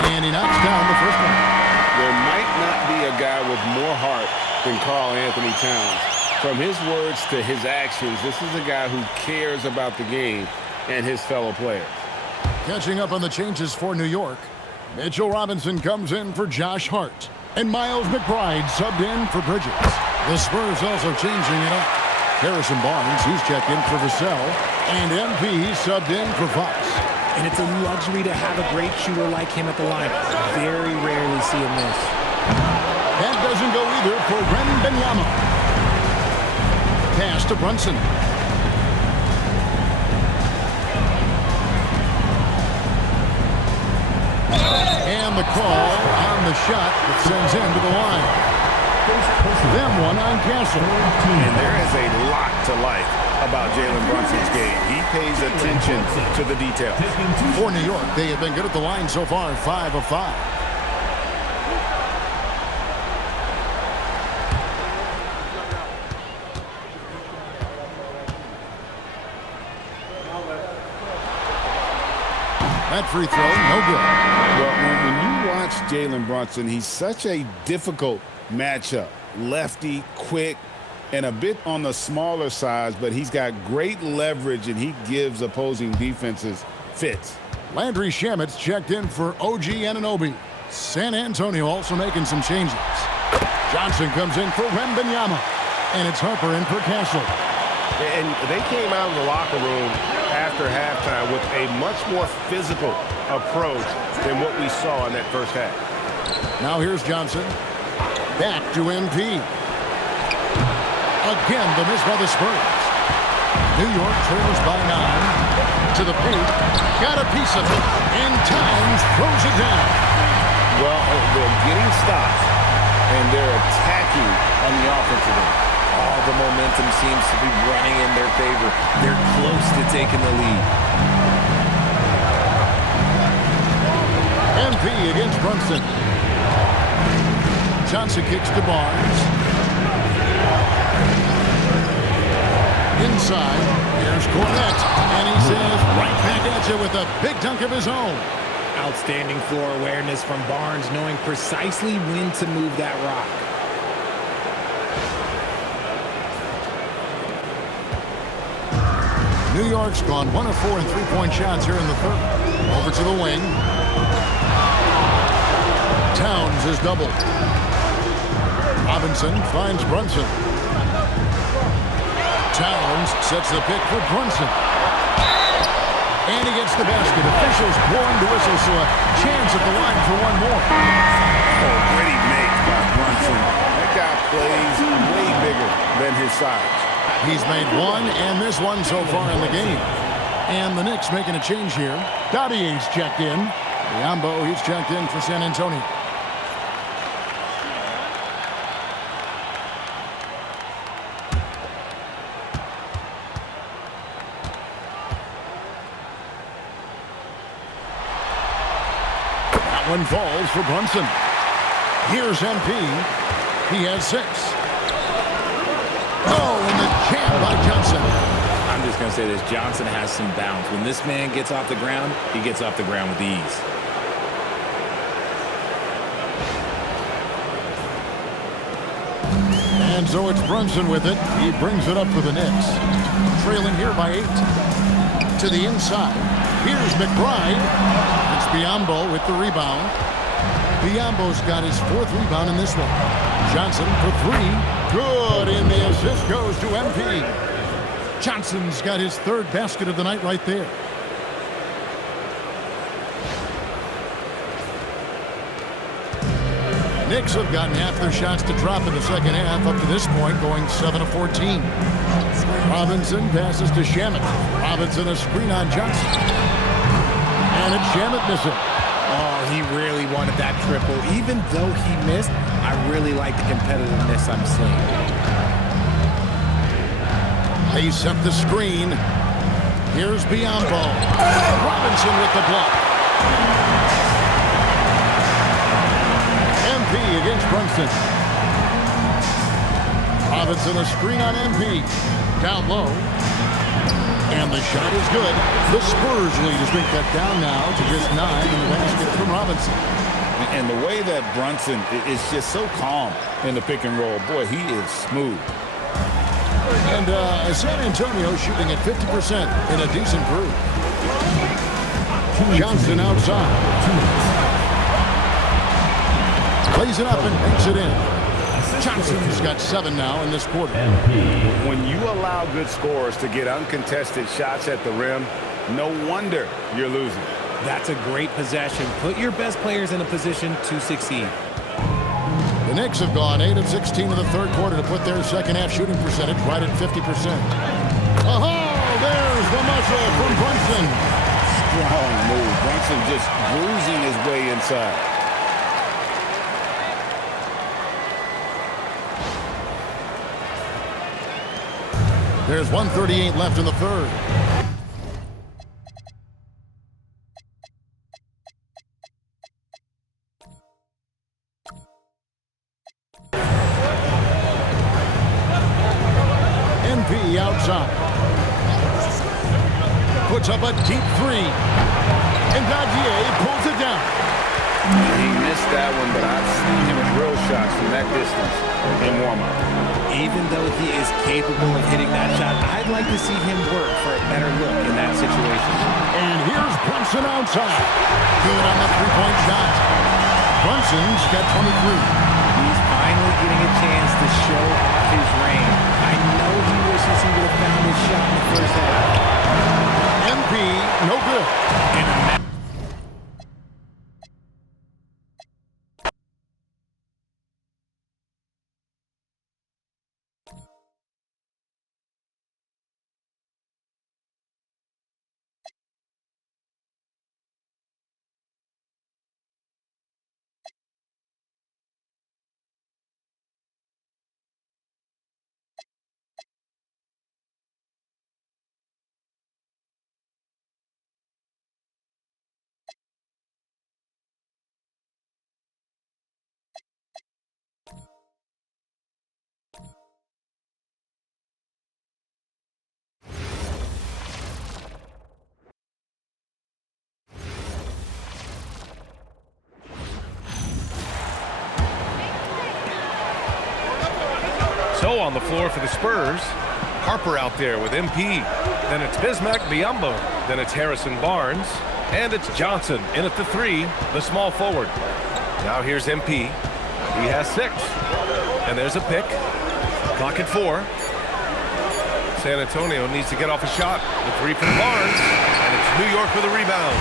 And he knocks down the first one. There might not be a guy with more heart than Karl Anthony Towns. From his words to his actions, this is a guy who cares about the game and his fellow players. Catching up on the changes for New York, Mitchell Robinson comes in for Josh Hart. And Miles McBride subbed in for Bridges. The Spurs also changing it up. Harrison Barnes, he's checked in for Vassell. And MP subbed in for Fox. And it's a luxury to have a great shooter like him at the line. Very rarely see him miss. That doesn't go either for Wembanyama. Pass to Brunson. And the call on the shot that sends him to the line. Them one on Castle. And there is a lot to like about Jalen Brunson's game. He pays attention to the details. For New York, they have been good at the line so far, 5 of 5. That free throw, no good. Well, when you watch Jalen Brunson, he's such a difficult matchup. Lefty, quick, and a bit on the smaller size, but he's got great leverage, and he gives opposing defenses fits. Landry Shamet's checked in for OG Anunoby. San Antonio also making some changes. Johnson comes in for Wembanyama, and it's Harper in for Castle. And they came out of the locker room after halftime with a much more physical approach than what we saw in that first half. Now here's Johnson. Back to MP. Again, the miss by the Spurs. New York trails by 9. To the paint. Got a piece of it. And Towns throws it down. Well, they're getting stops, and they're attacking on the offensive end. All the momentum seems to be running in their favor. They're close to taking the lead. MP against Brunson. Johnson kicks to Barnes. Inside, here's Cornette. And he says right back at you with a big dunk of his own. Outstanding floor awareness from Barnes, knowing precisely when to move that rock. New York's gone 1 of 4 in three-point shots here in the third. Over to the wing. Towns is doubled. Robinson finds Brunson. Towns sets the pick for Brunson. And he gets the basket. Officials blowing the whistle, so a chance at the line for one more. Oh, pretty make by Brunson. That guy plays way bigger than his size. He's made one and missed one so far in the game. And the Knicks making a change here. Dottier's checked in. Biyombo, he's checked in for San Antonio. That one falls for Brunson. Here's MP. He has 6. Oh, and the jam by Johnson. I'm just going to say this. Johnson has some bounce. When this man gets off the ground, he gets off the ground with ease. And so it's Brunson with it. He brings it up for the Knicks. Trailing here by 8. To the inside. Here's McBride. It's Biyombo with the rebound. Biyombo's got his 4th rebound in this one. Johnson for 3. Good, and the assist goes to MP. Johnson's got his 3rd basket of the night right there. Knicks have gotten half their shots to drop in the second half up to this point, going 7 of 14. Robinson passes to Shamet. Robinson a screen on Johnson. And it's Shamet missing. Oh, he really wanted that triple. Even though he missed, I really like the competitiveness I'm seeing. They set the screen. Here's Biyombo. Robinson with the block. MP against Brunson. Robinson a screen on MP. Down low. And the shot is good. The Spurs lead has been cut down now to just 9 in the basket from Robinson. And the way that Brunson is just so calm in the pick and roll. Boy, he is smooth. And San Antonio shooting at 50% in a decent group. Johnson outside. Plays it up and makes it in. Johnson's got 7 now in this quarter. When you allow good scorers to get uncontested shots at the rim, no wonder you're losing. That's a great possession. Put your best players in a position to succeed. The Knicks have gone 8 of 16 in the 3rd quarter to put their second half shooting percentage right at 50%. Oh, there's the muscle from Brunson. Strong move. Brunson just bruising his way inside. There's 1:38 left in the 3rd. MP outside. Puts up a deep 3. And Dozier pulls it down. He missed that one, but I've seen him drill shots from that distance in warm-up. Even though he is capable of hitting that shot, I'd like to see him work for a better look in that situation. And here's Brunson outside. Good on the 3-point shot. Brunson's got 23. He's finally getting a chance to show off his range. I know he wishes he would have found his shot in the first half. MP, no good. So on the floor for the Spurs, Harper out there with MP. Then it's Bismack Biyombo. Then it's Harrison Barnes. And it's Johnson in at the 3, the small forward. Now here's MP. He has 6. And there's a pick. Clock at 4. San Antonio needs to get off a shot. The 3 from Barnes. And it's New York with a rebound.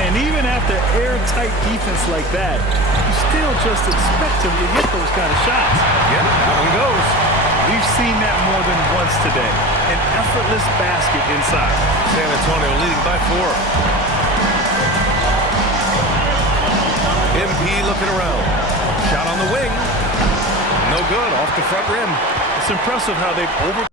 And even after airtight defense like that, you still just expect him to hit those kind of shots. Yeah, that one goes. We've seen that more than once today. An effortless basket inside. San Antonio leading by 4. MP looking around. Shot on the wing. No good, off the front rim. It's impressive how they've over...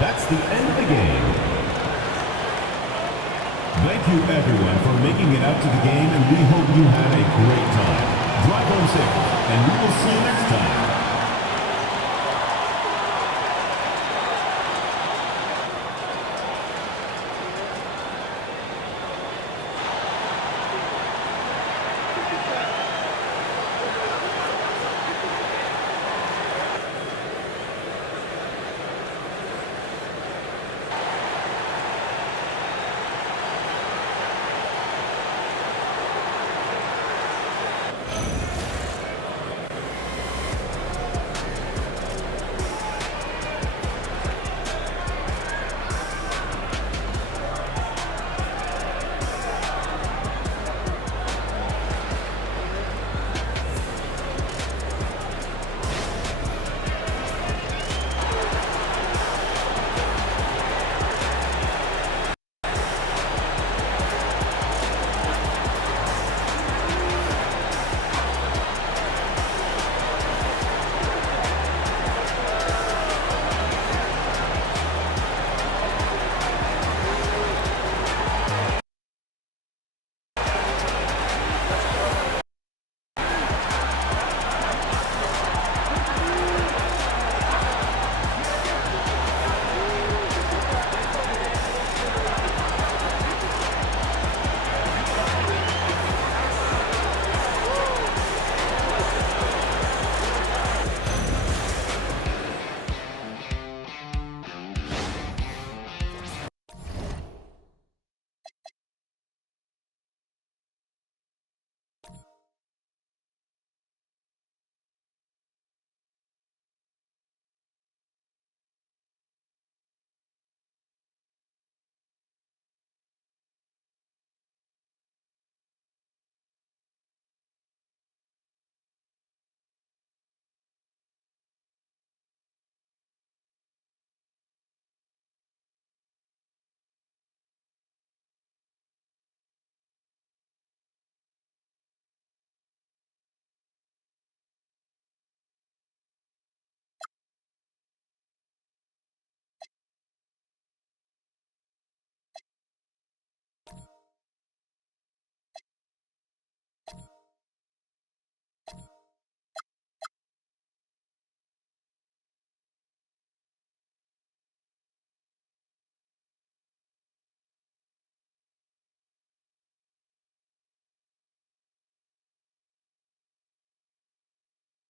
That's the end of the game. Thank you, everyone, for making it out to the game, and we hope you had a great time. Drive home safe, and we will see you next time.